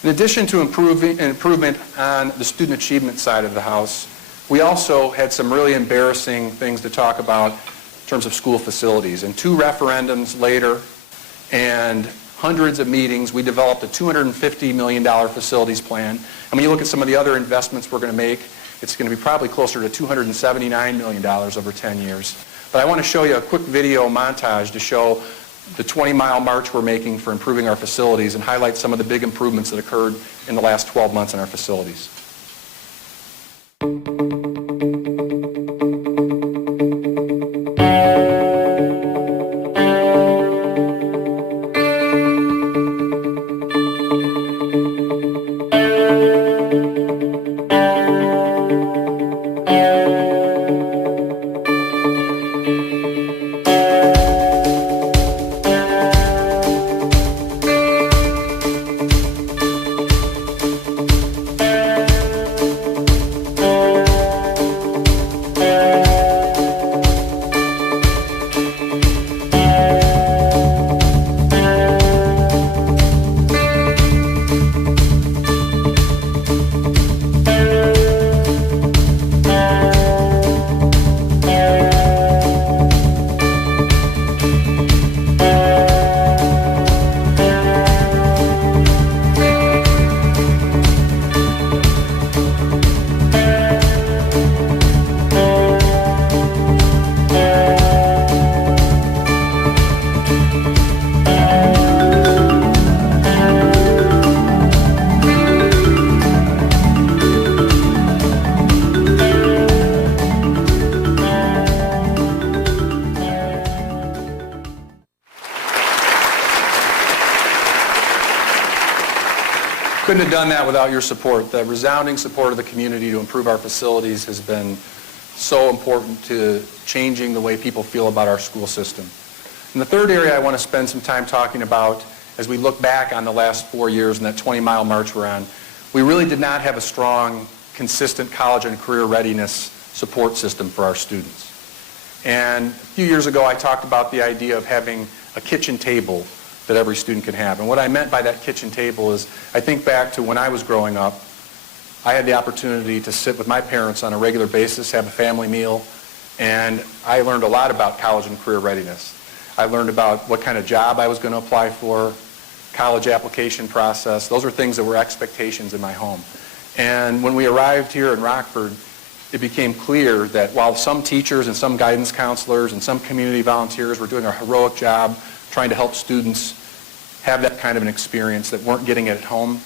In addition to improvement on the student achievement side of the house, we also had some really embarrassing things to talk about in terms of school facilities. And 2 referendums later and hundreds of meetings, we developed a $250 million facilities plan. And when you look at some of the other investments we're going to make, it's going to be probably closer to $279 million over 10 years. But I want to show you a quick video montage to show the 20-mile march we're making for improving our facilities and highlight some of the big improvements that occurred in the last 12 months in our facilities. Couldn't have done that without your support. The resounding support of the community to improve our facilities has been so important to changing the way people feel about our school system. And the third area I want to spend some time talking about as we look back on the last 4 years and that 20-mile march we're on, we really did not have a strong, consistent college and career readiness support system for our students. And a few years ago I talked about the idea of having a kitchen table that every student can have. And what I meant by that kitchen table is, I think back to when I was growing up, I had the opportunity to sit with my parents on a regular basis, have a family meal, and I learned a lot about college and career readiness. I learned about what kind of job I was going to apply for, college application process. Those are things that were expectations in my home. And when we arrived here in Rockford, it became clear that while some teachers and some guidance counselors and some community volunteers were doing a heroic job trying to help students have that kind of an experience that weren't getting it at home,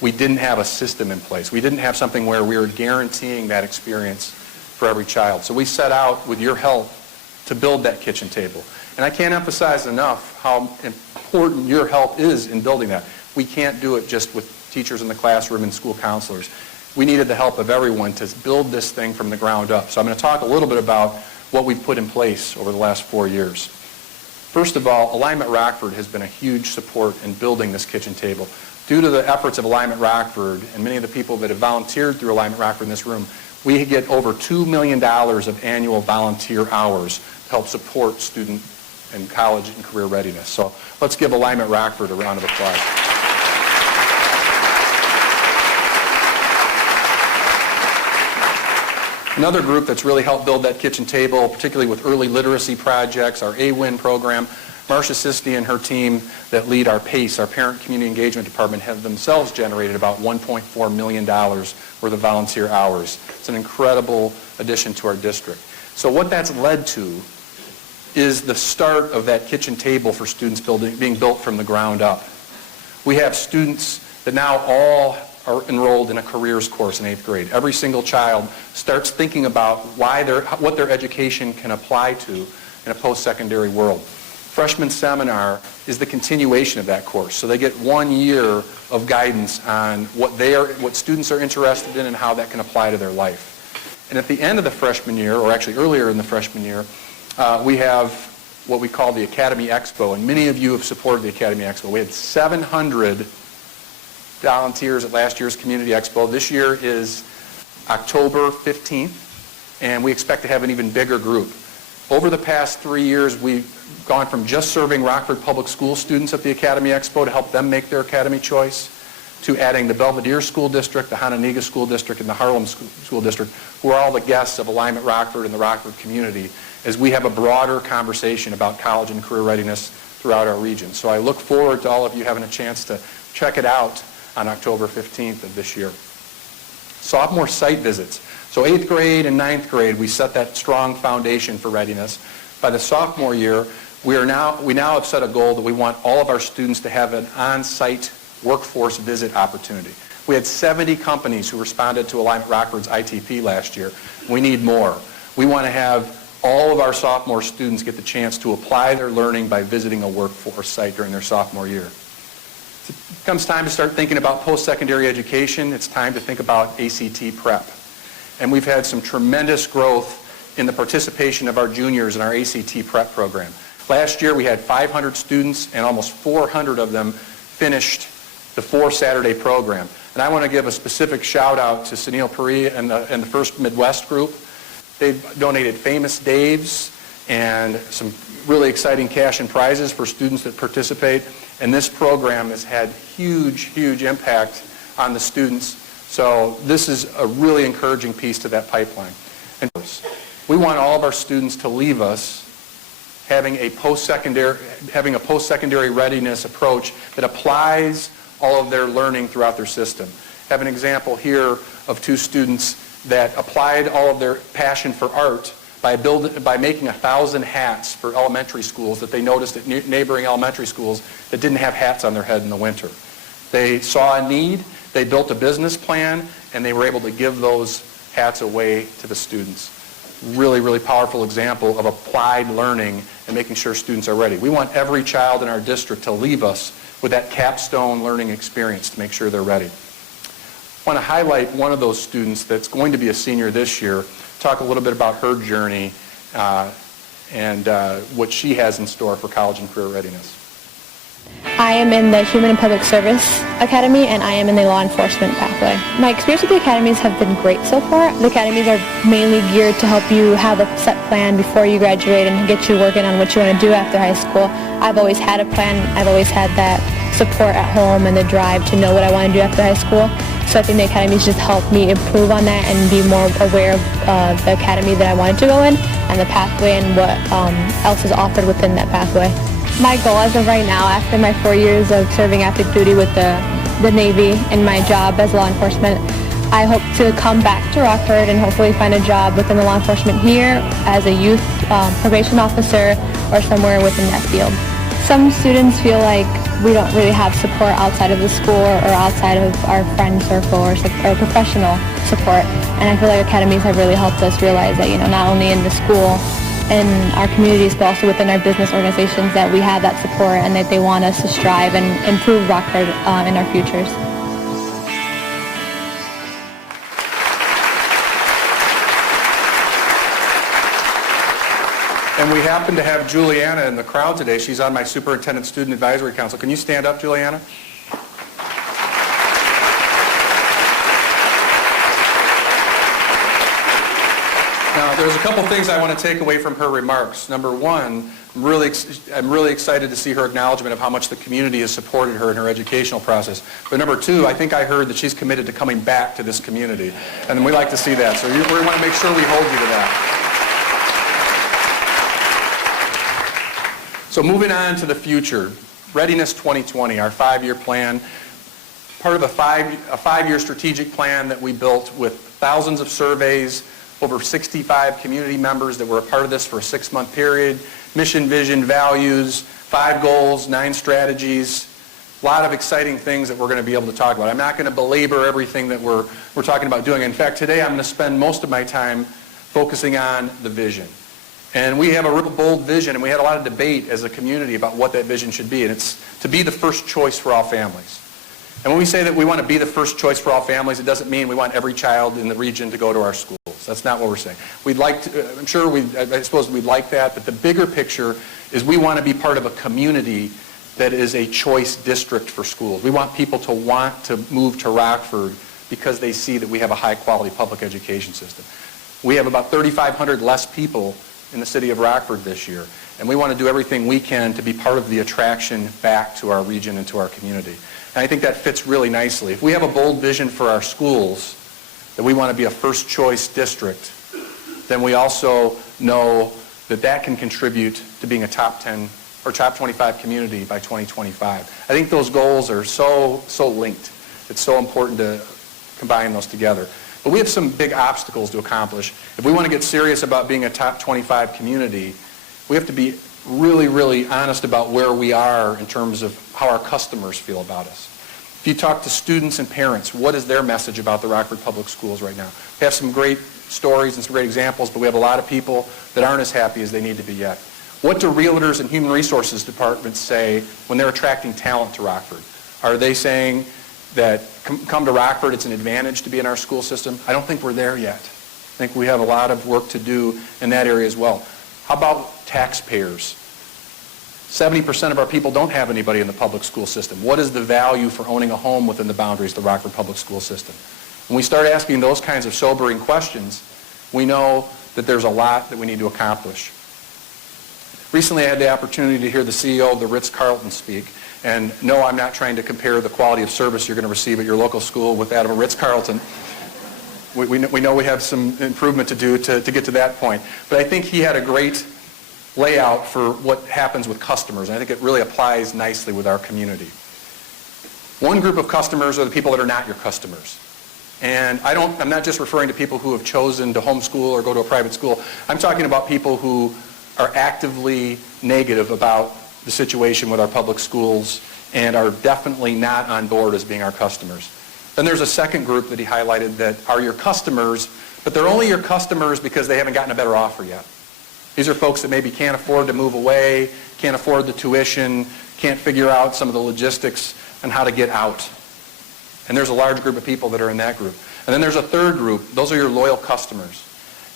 we didn't have a system in place. We didn't have something where we were guaranteeing that experience for every child. So we set out with your help to build that kitchen table. And I can't emphasize enough how important your help is in building that. We can't do it just with teachers in the classroom and school counselors. We needed the help of everyone to build this thing from the ground up. So I'm going to talk a little bit about what we've put in place over the last 4 years. First of all, Alignment Rockford has been a huge support in building this kitchen table. Due to the efforts of Alignment Rockford and many of the people that have volunteered through Alignment Rockford in this room, we get over $2 million of annual volunteer hours to help support student and college and career readiness. So let's give Alignment Rockford a round of applause. Another group that's really helped build that kitchen table, particularly with early literacy projects, our AWIN program, Marcia Sisti and her team that lead our PACE, our Parent Community Engagement Department, have themselves generated about $1.4 million worth of volunteer hours. It's an incredible addition to our district. So what that's led to is the start of that kitchen table for students being built from the ground up. We have students that now all are enrolled in a careers course in 8th grade. Every single child starts thinking about what their education can apply to in a post-secondary world. freshman seminar is the continuation of that course. So they get 1 year of guidance on what students are interested in and how that can apply to their life. And at the end of the freshman year, or actually earlier in the freshman year, we have what we call the Academy Expo, and many of you have supported the Academy Expo. We had 700 volunteers at last year's Community Expo. This year is October 15th, and we expect to have an even bigger group. Over the past 3 years, we've gone from just serving Rockford Public School students at the Academy Expo to help them make their academy choice, to adding the Belvedere School District, the Hononegah School District, and the Harlem School District, who are all the guests of Alignment Rockford and the Rockford community, as we have a broader conversation about college and career readiness throughout our region. So I look forward to all of you having a chance to check it out on October 15th of this year. Sophomore site visits. So 8th grade and 9th grade, we set that strong foundation for readiness. By the sophomore year, we now have set a goal that we want all of our students to have an on-site workforce visit opportunity. We had 70 companies who responded to Alignment Rockford's ITP last year. We need more. We want to have all of our sophomore students get the chance to apply their learning by visiting a workforce site during their sophomore year. It comes time to start thinking about post-secondary education. It's time to think about ACT prep. And we've had some tremendous growth in the participation of our juniors in our ACT prep program. Last year we had 500 students and almost 400 of them finished the 4-Saturday program. And I want to give a specific shout out to Sunil Puri and the First Midwest group. They've donated Famous Dave's and some really exciting cash and prizes for students that participate. And this program has had huge, huge impact on the students. So this is a really encouraging piece to that pipeline. And we want all of our students to leave us having a post-secondary readiness approach that applies all of their learning throughout their system. I have an example here of 2 students that applied all of their passion for art by making 1,000 hats for elementary schools that they noticed at neighboring elementary schools that didn't have hats on their head in the winter. They saw a need, they built a business plan, and they were able to give those hats away to the students. Really, really powerful example of applied learning and making sure students are ready. We want every child in our district to leave us with that capstone learning experience to make sure they're ready. I want to highlight one of those students that's going to be a senior this year, talk a little bit about her journey and what she has in store for college and career readiness. I am in the Human and Public Service Academy, and I am in the law enforcement pathway. My experience with the academies have been great so far. The academies are mainly geared to help you have a set plan before you graduate and get you working on what you want to do after high school. I've always had a plan. I've always had that support at home and the drive to know what I want to do after high school. So I think the academies just help me improve on that and be more aware of the academy that I wanted to go in and the pathway and what else is offered within that pathway. My goal as of right now, after my 4 years of serving active duty with the Navy and my job as law enforcement, I hope to come back to Rockford and hopefully find a job within the law enforcement here as a youth probation officer or somewhere within that field. Some students feel like we don't really have support outside of the school or outside of our friend circle or professional support. And I feel like academies have really helped us realize that, not only in the school and our communities, but also within our business organizations, that we have that support and that they want us to strive and improve Rockford in our futures. And we happen to have Juliana in the crowd today. She's on my Superintendent Student Advisory Council. Can you stand up, Juliana? Now, there's a couple things I want to take away from her remarks. Number one, I'm really excited to see her acknowledgement of how much the community has supported her in her educational process. But number two, I think I heard that she's committed to coming back to this community. And we like to see that. So we want to make sure we hold you to that. So moving on to the future, Readiness 2020, our 5-year plan, part of a five-year strategic plan that we built with thousands of surveys, over 65 community members that were a part of this for a 6-month period, mission, vision, values, 5 goals, 9 strategies, a lot of exciting things that we're going to be able to talk about. I'm not going to belabor everything that we're talking about doing. In fact, today I'm going to spend most of my time focusing on the vision. And we have a real bold vision, and we had a lot of debate as a community about what that vision should be, and it's to be the first choice for all families. And when we say that we want to be the first choice for all families, it doesn't mean we want every child in the region to go to our schools. That's not what we're saying. We'd like to, I suppose we'd like that, but the bigger picture is we want to be part of a community that is a choice district for schools. We want people to want to move to Rockford because they see that we have a high-quality public education system. We have about 3,500 less people in the city of Rockford this year, and we want to do everything we can to be part of the attraction back to our region and to our community. And I think that fits really nicely. If we have a bold vision for our schools, that we want to be a first choice district, then we also know that that can contribute to being a top 10 or top 25 community by 2025. I think those goals are so linked. It's so important to combine those together. But we have some big obstacles to accomplish. If we want to get serious about being a top 25 community, we have to be really, really honest about where we are in terms of how our customers feel about us. If you talk to students and parents, what is their message about the Rockford Public Schools right now? We have some great stories and some great examples, but we have a lot of people that aren't as happy as they need to be yet. What do realtors and human resources departments say when they're attracting talent to Rockford? Are they saying that come to Rockford, it's an advantage to be in our school system? I don't think we're there yet. I think we have a lot of work to do in that area as well. How about taxpayers? 70% of our people don't have anybody in the public school system. What is the value for owning a home within the boundaries of the Rockford Public School System? When we start asking those kinds of sobering questions, we know that there's a lot that we need to accomplish. Recently, I had the opportunity to hear the CEO of the Ritz-Carlton speak. And no, I'm not trying to compare the quality of service you're going to receive at your local school with that of a Ritz-Carlton. We know we have some improvement to do to get to that point. But I think he had a great layout for what happens with customers. And I think it really applies nicely with our community. One group of customers are the people that are not your customers. And I'm not just referring to people who have chosen to homeschool or go to a private school. I'm talking about people who are actively negative about the situation with our public schools and are definitely not on board as being our customers. Then there's a second group that he highlighted that are your customers, but they're only your customers because they haven't gotten a better offer yet. These are folks that maybe can't afford to move away, can't afford the tuition, can't figure out some of the logistics on how to get out. And there's a large group of people that are in that group. And then there's a third group. Those are your loyal customers.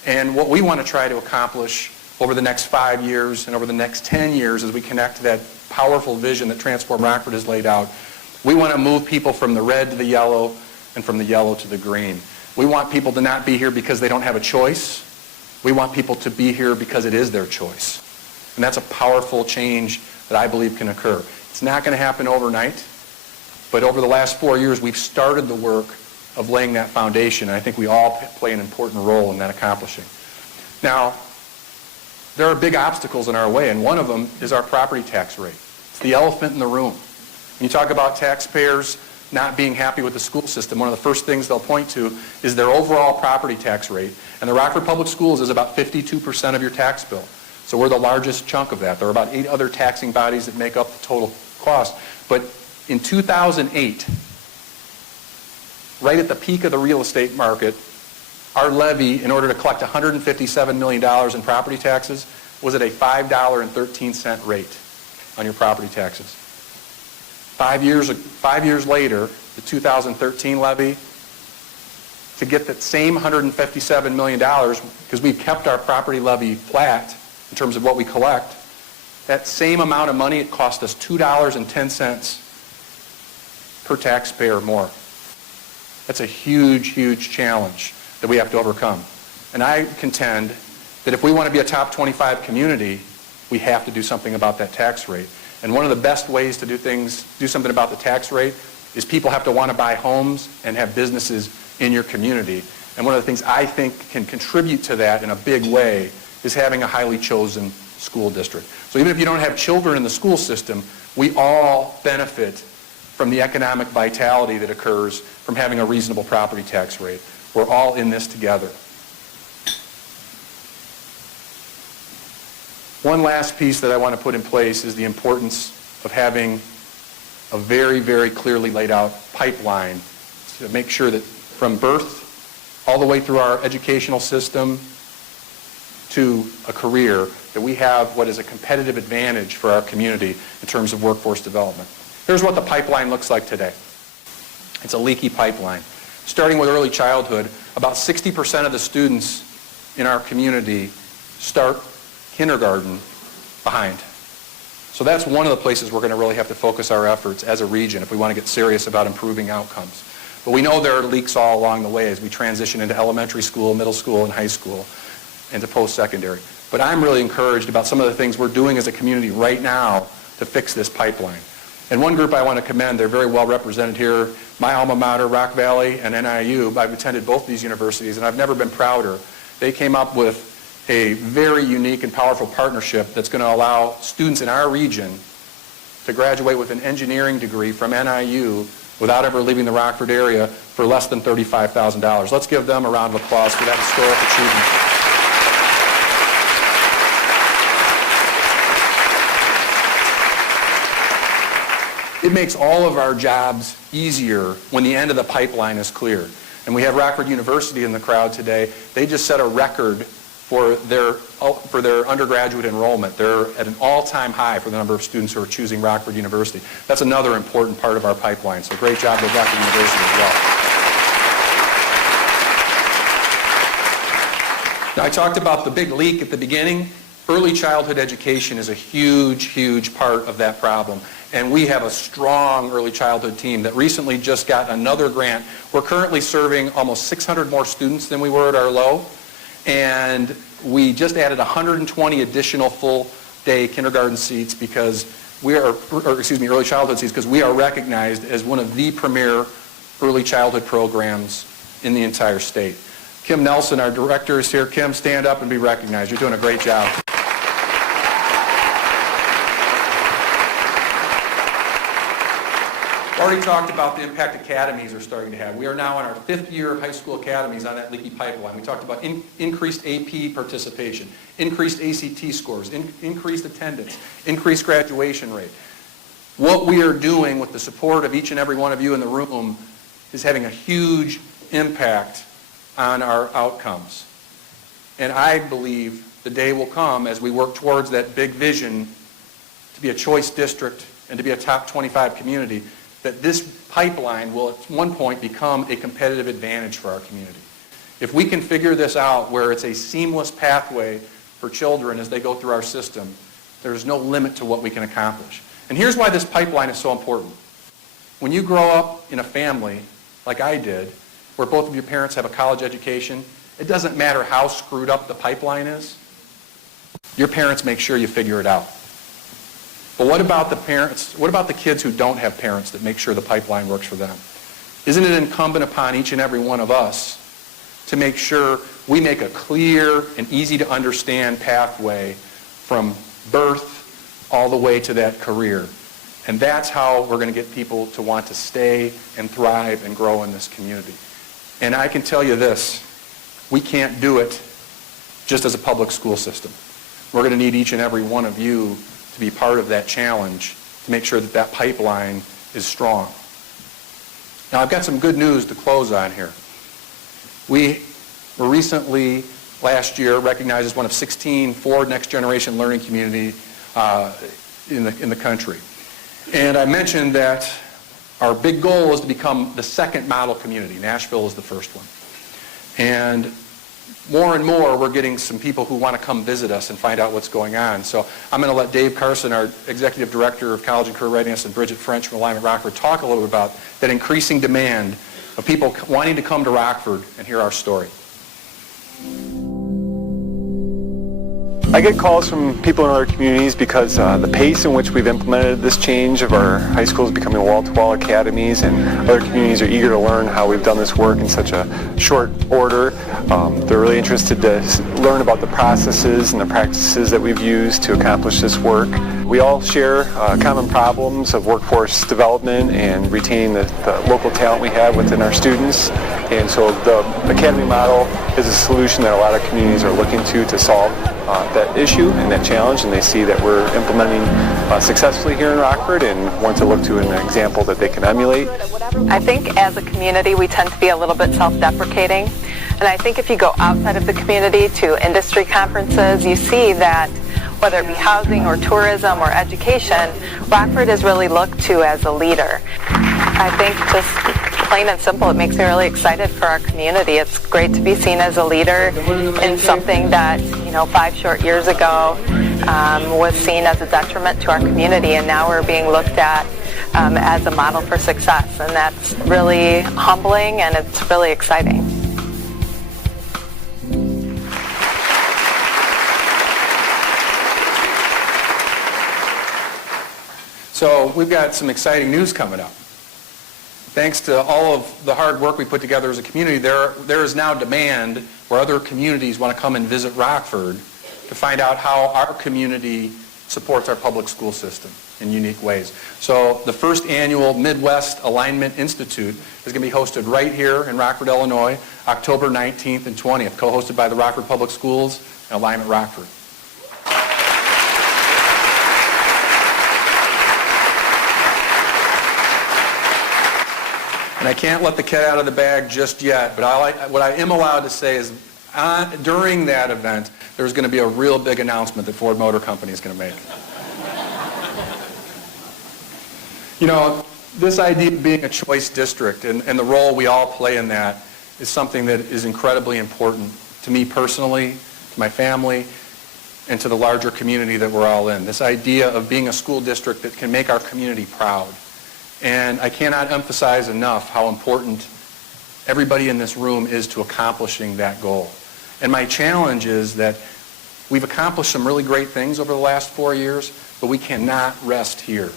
And what we want to try to accomplish over the next 5 years and over the next 10 years as we connect to that powerful vision that Transform Rockford has laid out, we want to move people from the red to the yellow and from the yellow to the green. We want people to not be here because they don't have a choice. We want people to be here because it is their choice. And that's a powerful change that I believe can occur. It's not going to happen overnight, but over the last 4 years, we've started the work of laying that foundation, and I think we all play an important role in that accomplishing. Now, there are big obstacles in our way, and one of them is our property tax rate. It's the elephant in the room. When you talk about taxpayers not being happy with the school system, one of the first things they'll point to is their overall property tax rate. And the Rockford Public Schools is about 52% of your tax bill. So we're the largest chunk of that. There are about 8 other taxing bodies that make up the total cost. But in 2008, right at the peak of the real estate market, our levy, in order to collect $157 million in property taxes, was at a $5.13 rate on your property taxes. 5 years later, the 2013 levy, to get that same $157 million, because we've kept our property levy flat in terms of what we collect, that same amount of money, it cost us $2.10 per taxpayer more. That's a huge, huge challenge that we have to overcome. And I contend that if we want to be a top 25 community, we have to do something about that tax rate. And one of the best ways to do something about the tax rate is people have to want to buy homes and have businesses in your community. And one of the things I think can contribute to that in a big way is having a highly chosen school district. So even if you don't have children in the school system, we all benefit from the economic vitality that occurs from having a reasonable property tax rate. We're all in this together. One last piece that I want to put in place is the importance of having a very, very clearly laid out pipeline to make sure that from birth all the way through our educational system to a career, that we have what is a competitive advantage for our community in terms of workforce development. Here's what the pipeline looks like today. It's a leaky pipeline. Starting with early childhood, about 60% of the students in our community start kindergarten behind. So that's one of the places we're going to really have to focus our efforts as a region if we want to get serious about improving outcomes. But we know there are leaks all along the way as we transition into elementary school, middle school, and high school, into post-secondary. But I'm really encouraged about some of the things we're doing as a community right now to fix this pipeline. And one group I want to commend, they're very well represented here, my alma mater, Rock Valley, and NIU. I've attended both these universities, and I've never been prouder. They came up with a very unique and powerful partnership that's going to allow students in our region to graduate with an engineering degree from NIU without ever leaving the Rockford area for less than $35,000. Let's give them a round of applause for that historic achievement. It makes all of our jobs easier when the end of the pipeline is clear. And we have Rockford University in the crowd today. They just set a record for their undergraduate enrollment. They're at an all-time high for the number of students who are choosing Rockford University. That's another important part of our pipeline. So great job with Rockford University as well. Now I talked about the big leak at the beginning. Early childhood education is a huge, huge part of that problem. And we have a strong early childhood team that recently just got another grant. We're currently serving almost 600 more students than we were at our low. And we just added 120 additional full-day kindergarten seats because early childhood seats, because we are recognized as one of the premier early childhood programs in the entire state. Kim Nelson, our director, is here. Kim, stand up and be recognized. You're doing a great job. Already talked about the impact academies are starting to have. We are now in our 5th year of high school academies on that leaky pipeline. We talked about increased AP participation, increased ACT scores, increased attendance, increased graduation rate. What we are doing with the support of each and every one of you in the room is having a huge impact on our outcomes. And I believe the day will come as we work towards that big vision to be a choice district and to be a top 25 community, that this pipeline will at one point become a competitive advantage for our community. If we can figure this out where it's a seamless pathway for children as they go through our system, there's no limit to what we can accomplish. And here's why this pipeline is so important. When you grow up in a family like I did, where both of your parents have a college education, it doesn't matter how screwed up the pipeline is, your parents make sure you figure it out. But what about the parents, what about the kids who don't have parents that make sure the pipeline works for them? Isn't it incumbent upon each and every one of us to make sure we make a clear and easy to understand pathway from birth all the way to that career? And that's how we're going to get people to want to stay and thrive and grow in this community. And I can tell you this, we can't do it just as a public school system. We're going to need each and every one of you to be part of that challenge to make sure that that pipeline is strong. Now I've got some good news to close on here. We were recently, last year, recognized as one of 16 Ford Next Generation Learning Community in the country. And I mentioned that our big goal is to become the second model community. Nashville is the first one. And more we're getting some people who want to come visit us and find out what's going on. So I'm going to let Dave Carson, our Executive Director of College and Career Readiness, and Bridget French from Alignment Rockford talk a little bit about that increasing demand of people wanting to come to Rockford and hear our story. I get calls from people in other communities because the pace in which we've implemented this change of our high schools becoming wall-to-wall academies, and other communities are eager to learn how we've done this work in such a short order. They're really interested to learn about the processes and the practices that we've used to accomplish this work. We all share common problems of workforce development and retaining the local talent we have within our students. And so the Academy model is a solution that a lot of communities are looking to solve that issue and that challenge, and they see that we're implementing successfully here in Rockford and want to look to an example that they can emulate. I think as a community we tend to be a little bit self-deprecating, and I think if you go outside of the community to industry conferences, you see that whether it be housing or tourism or education, Rockford is really looked to as a leader. I think just plain and simple, it makes me really excited for our community. It's great to be seen as a leader in something that, 5 short years ago was seen as a detriment to our community, and now we're being looked at as a model for success, and that's really humbling and it's really exciting. So we've got some exciting news coming up. Thanks to all of the hard work we put together as a community, there is now demand where other communities want to come and visit Rockford to find out how our community supports our public school system in unique ways. So the first annual Midwest Alignment Institute is going to be hosted right here in Rockford, Illinois, October 19th and 20th, co-hosted by the Rockford Public Schools and Alignment Rockford. And I can't let the cat out of the bag just yet, but what I am allowed to say is during that event, there's going to be a real big announcement that Ford Motor Company is going to make. This idea of being a choice district and the role we all play in that is something that is incredibly important to me personally, to my family, and to the larger community that we're all in. This idea of being a school district that can make our community proud. And I cannot emphasize enough how important everybody in this room is to accomplishing that goal. And my challenge is that we've accomplished some really great things over the last 4 years, but we cannot rest here.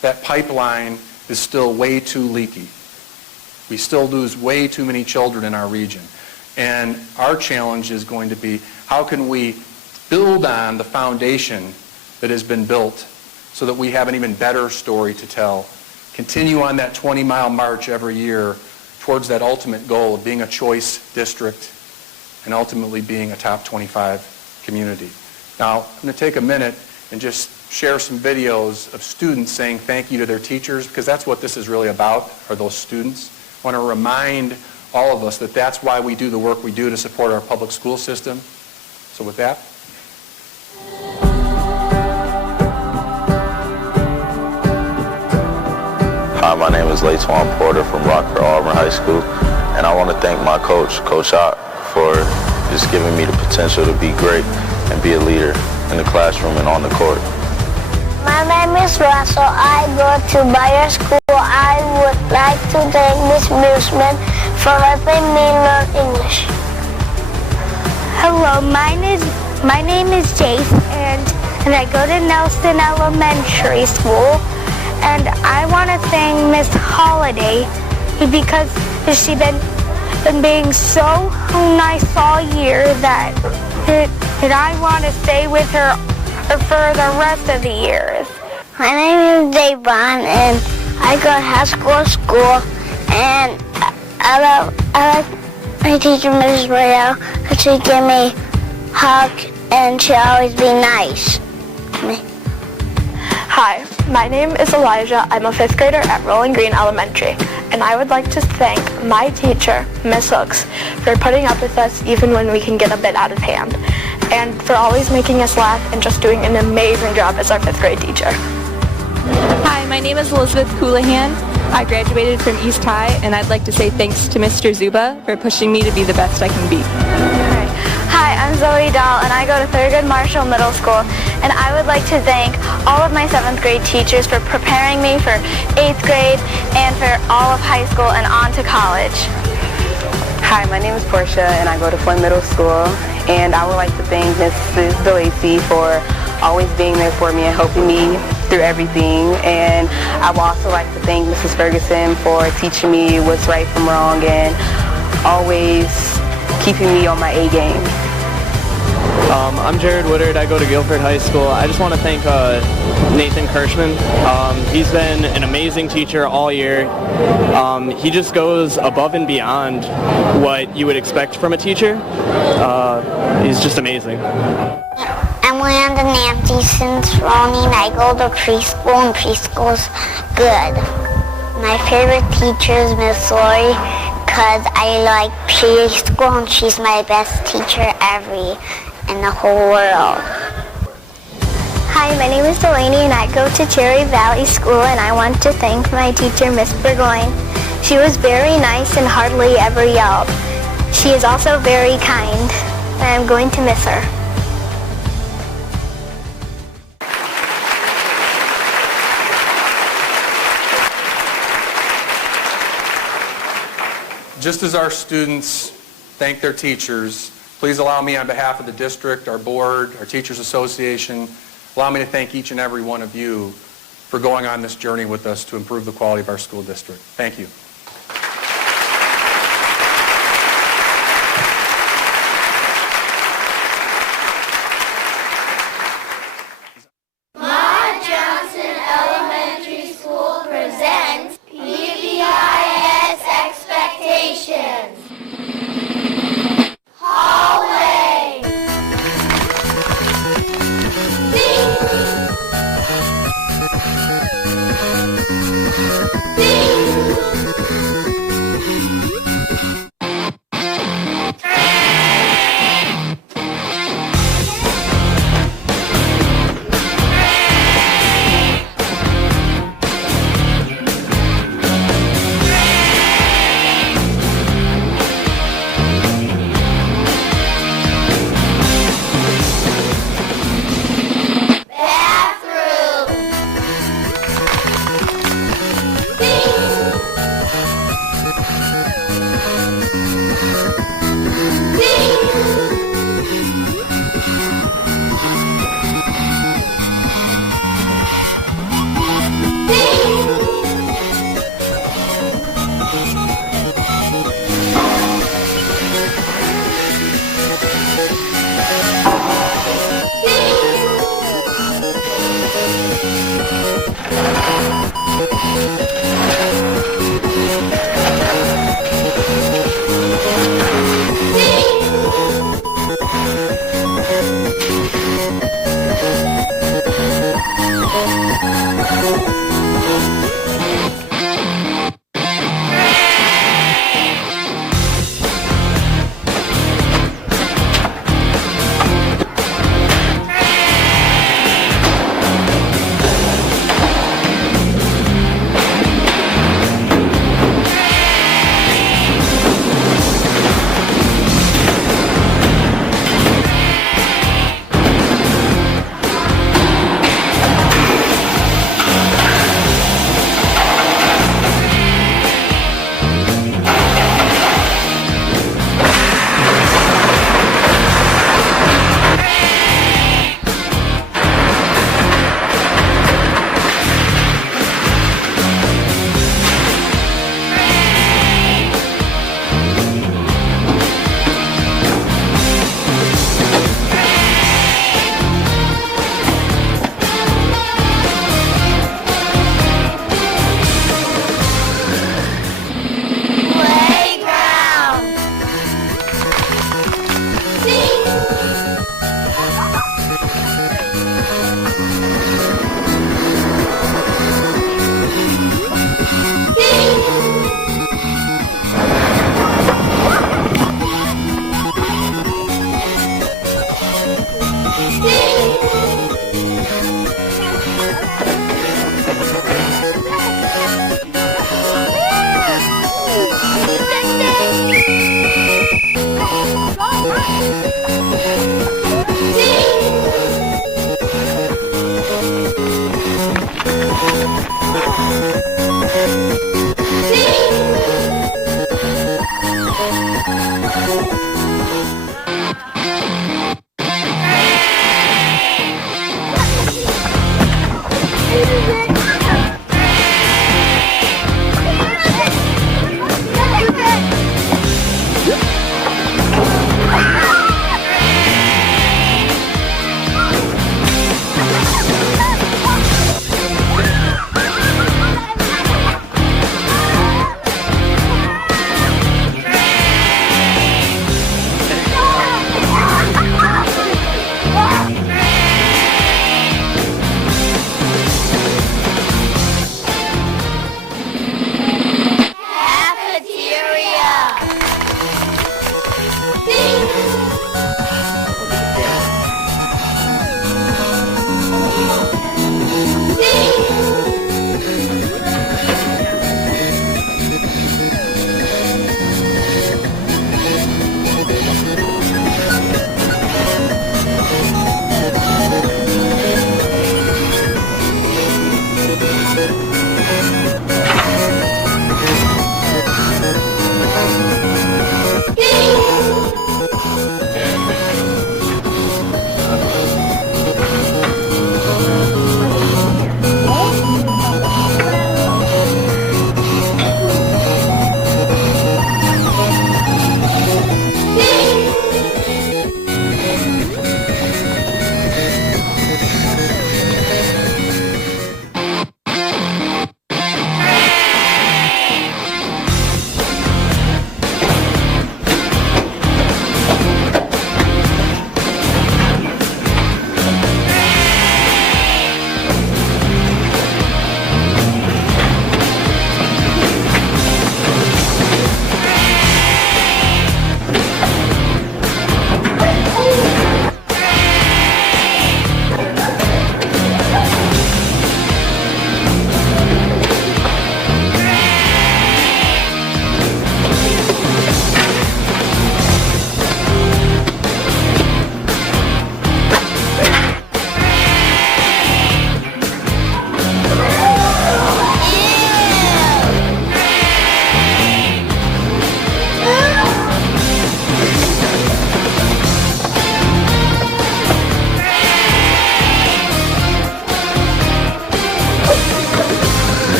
That pipeline is still way too leaky. We still lose way too many children in our region. And our challenge is going to be, how can we build on the foundation that has been built so that we have an even better story to tell? Continue on that 20-mile march every year towards that ultimate goal of being a choice district and ultimately being a top 25 community. Now, I'm going to take a minute and just share some videos of students saying thank you to their teachers, because that's what this is really about, are those students. I want to remind all of us that that's why we do the work we do to support our public school system. So with that. Hi, my name is Latwan Porter from Rockford Auburn High School, and I want to thank my coach, Coach Ott, for just giving me the potential to be great and be a leader in the classroom and on the court. My name is Russell. I go to Bayer School. I would like to thank Miss Museman for helping me learn English. Hello, my name is Jace, and I go to Nelson Elementary School. And I want to thank Miss Holiday because she's been being so nice all year that I want to stay with her for the rest of the years. My name is Davon, and I go to high school, and I like my teacher, Mrs. Royale, because she give me a hug, and she always be nice to me. Hi, my name is Elijah. I'm a 5th grader at Rolling Green Elementary, and I would like to thank my teacher, Miss Hooks, for putting up with us even when we can get a bit out of hand, and for always making us laugh and just doing an amazing job as our 5th grade teacher. Hi, my name is Elizabeth Coulahan. I graduated from East High, and I'd like to say thanks to Mr. Zuba for pushing me to be the best I can be. Hi, I'm Zoe Dahl, and I go to Thurgood Marshall Middle School, and I would like to thank all of my 7th grade teachers for preparing me for 8th grade and for all of high school and on to college. Hi, my name is Portia, and I go to Flint Middle School, and I would like to thank Mrs. DeLacy for always being there for me and helping me through everything. And I would also like to thank Mrs. Ferguson for teaching me what's right from wrong and always keeping me on my A game. I'm Jared Woodard. I go to Guilford High School. I just want to thank Nathan Kirschman. He's been an amazing teacher all year. He just goes above and beyond what you would expect from a teacher. He's just amazing. I'm Landon Nancy Cicerone, and I go to preschool, and preschool's good. My favorite teacher is Miss Lori, because I like preschool, and she's my best teacher ever in the whole world. Hi, my name is Delaney, and I go to Cherry Valley School, and I want to thank my teacher, Miss Burgoyne. She was very nice and hardly ever yelled. She is also very kind, and I'm going to miss her. Just as our students thank their teachers, please allow me on behalf of the district, our board, our Teachers Association, allow me to thank each and every one of you for going on this journey with us to improve the quality of our school district. Thank you.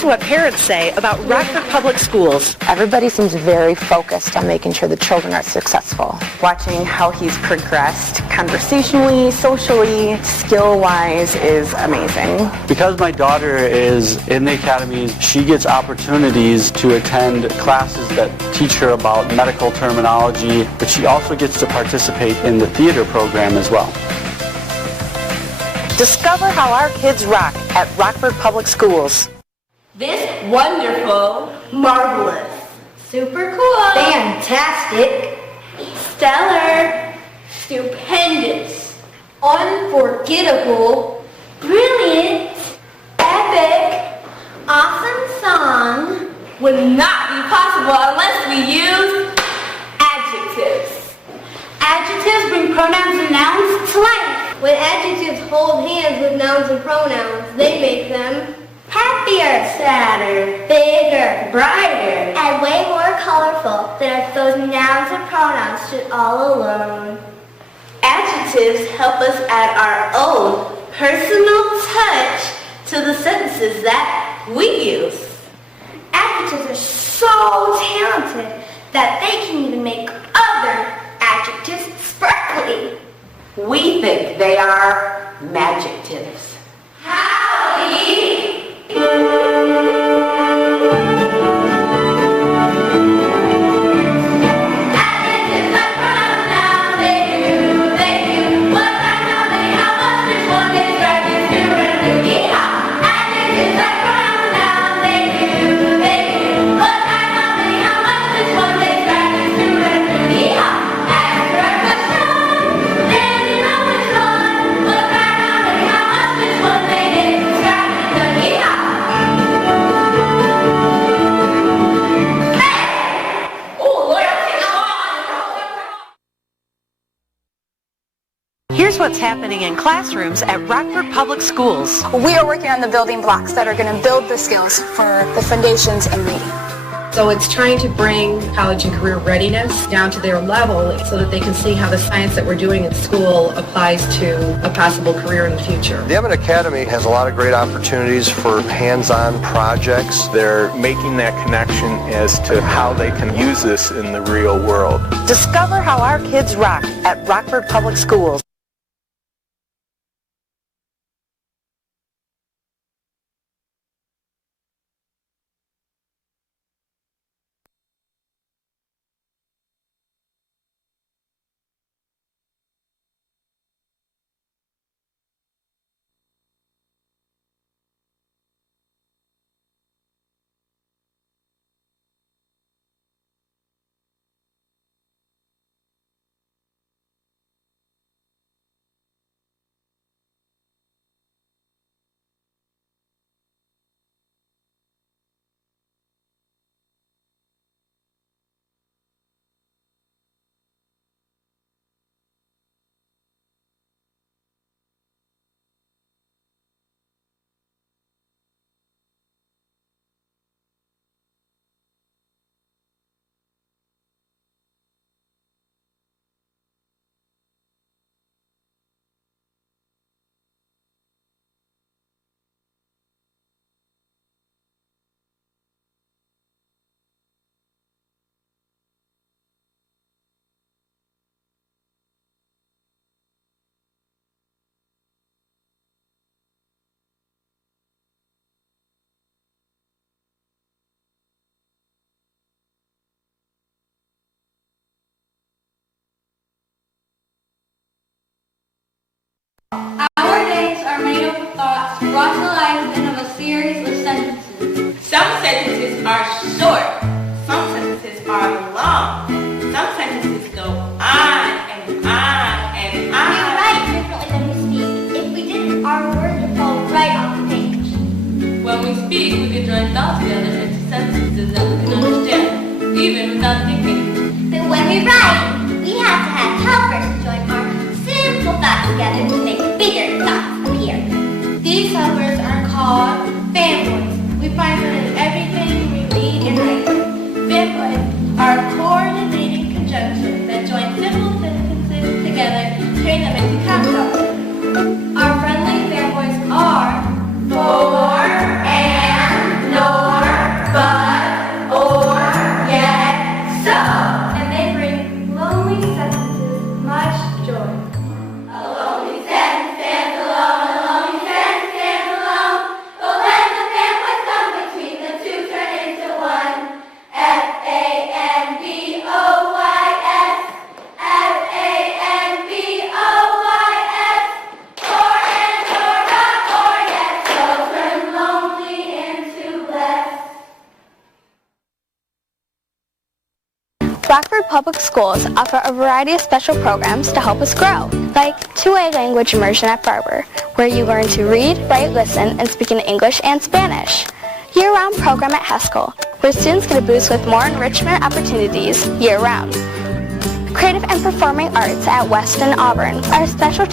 Here's what parents say about Rockford Public Schools. Everybody seems very focused on making sure the children are successful. Watching how he's progressed conversationally, socially, skill-wise is amazing. Because my daughter is in the academies, she gets opportunities to attend classes that teach her about medical terminology, but she also gets to participate in the theater program as well. Discover how our kids rock at Rockford Public Schools. This wonderful, marvelous, super cool, fantastic, stellar, stupendous, unforgettable, brilliant, epic, awesome song would not be possible unless we use adjectives. Adjectives bring pronouns and nouns to life. When adjectives hold hands with nouns and pronouns, they make them happier, sadder, bigger, brighter, and way more colorful than if those nouns and pronouns stood all alone. Adjectives help us add our own personal touch to the sentences that we use. Adjectives are so talented that they can even make other adjectives sparkly. We think they are magictives. Howdy! Here's what's happening in classrooms at Rockford Public Schools. We are working on the building blocks that are going to build the skills for the foundations and reading. So it's trying to bring college and career readiness down to their level so that they can see how the science that we're doing in school applies to a possible career in the future. The Emmett Academy has a lot of great opportunities for hands-on projects. They're making that connection as to how they can use this in the real world. Discover how our kids rock at Rockford Public Schools. Our days are made up of thoughts brought to life in a series of sentences. Some sentences are short. Some sentences are long. Some sentences go on and on and on. We write differently than we speak. If we didn't, our words would fall right off the page. When we speak, we can join thoughts together into sentences that we can understand, even without thinking. But when we write, we have to have helpers to join our simple thoughts together to make bigger thoughts appear. These helpers are called fanboys. We find them in everything we read and write. Fanboys are coordinating conjunctions that join simple sentences together, turn them into capitals. Our friendly fanboys are for and no. Rockford Public Schools offer a variety of special programs to help us grow, like 2A language immersion at Barber, where you learn to read, write, listen, and speak in English and Spanish. Year-round program at Haskell, where students get a boost with more enrichment opportunities year-round. Creative and Performing Arts at Weston Auburn. Our specialty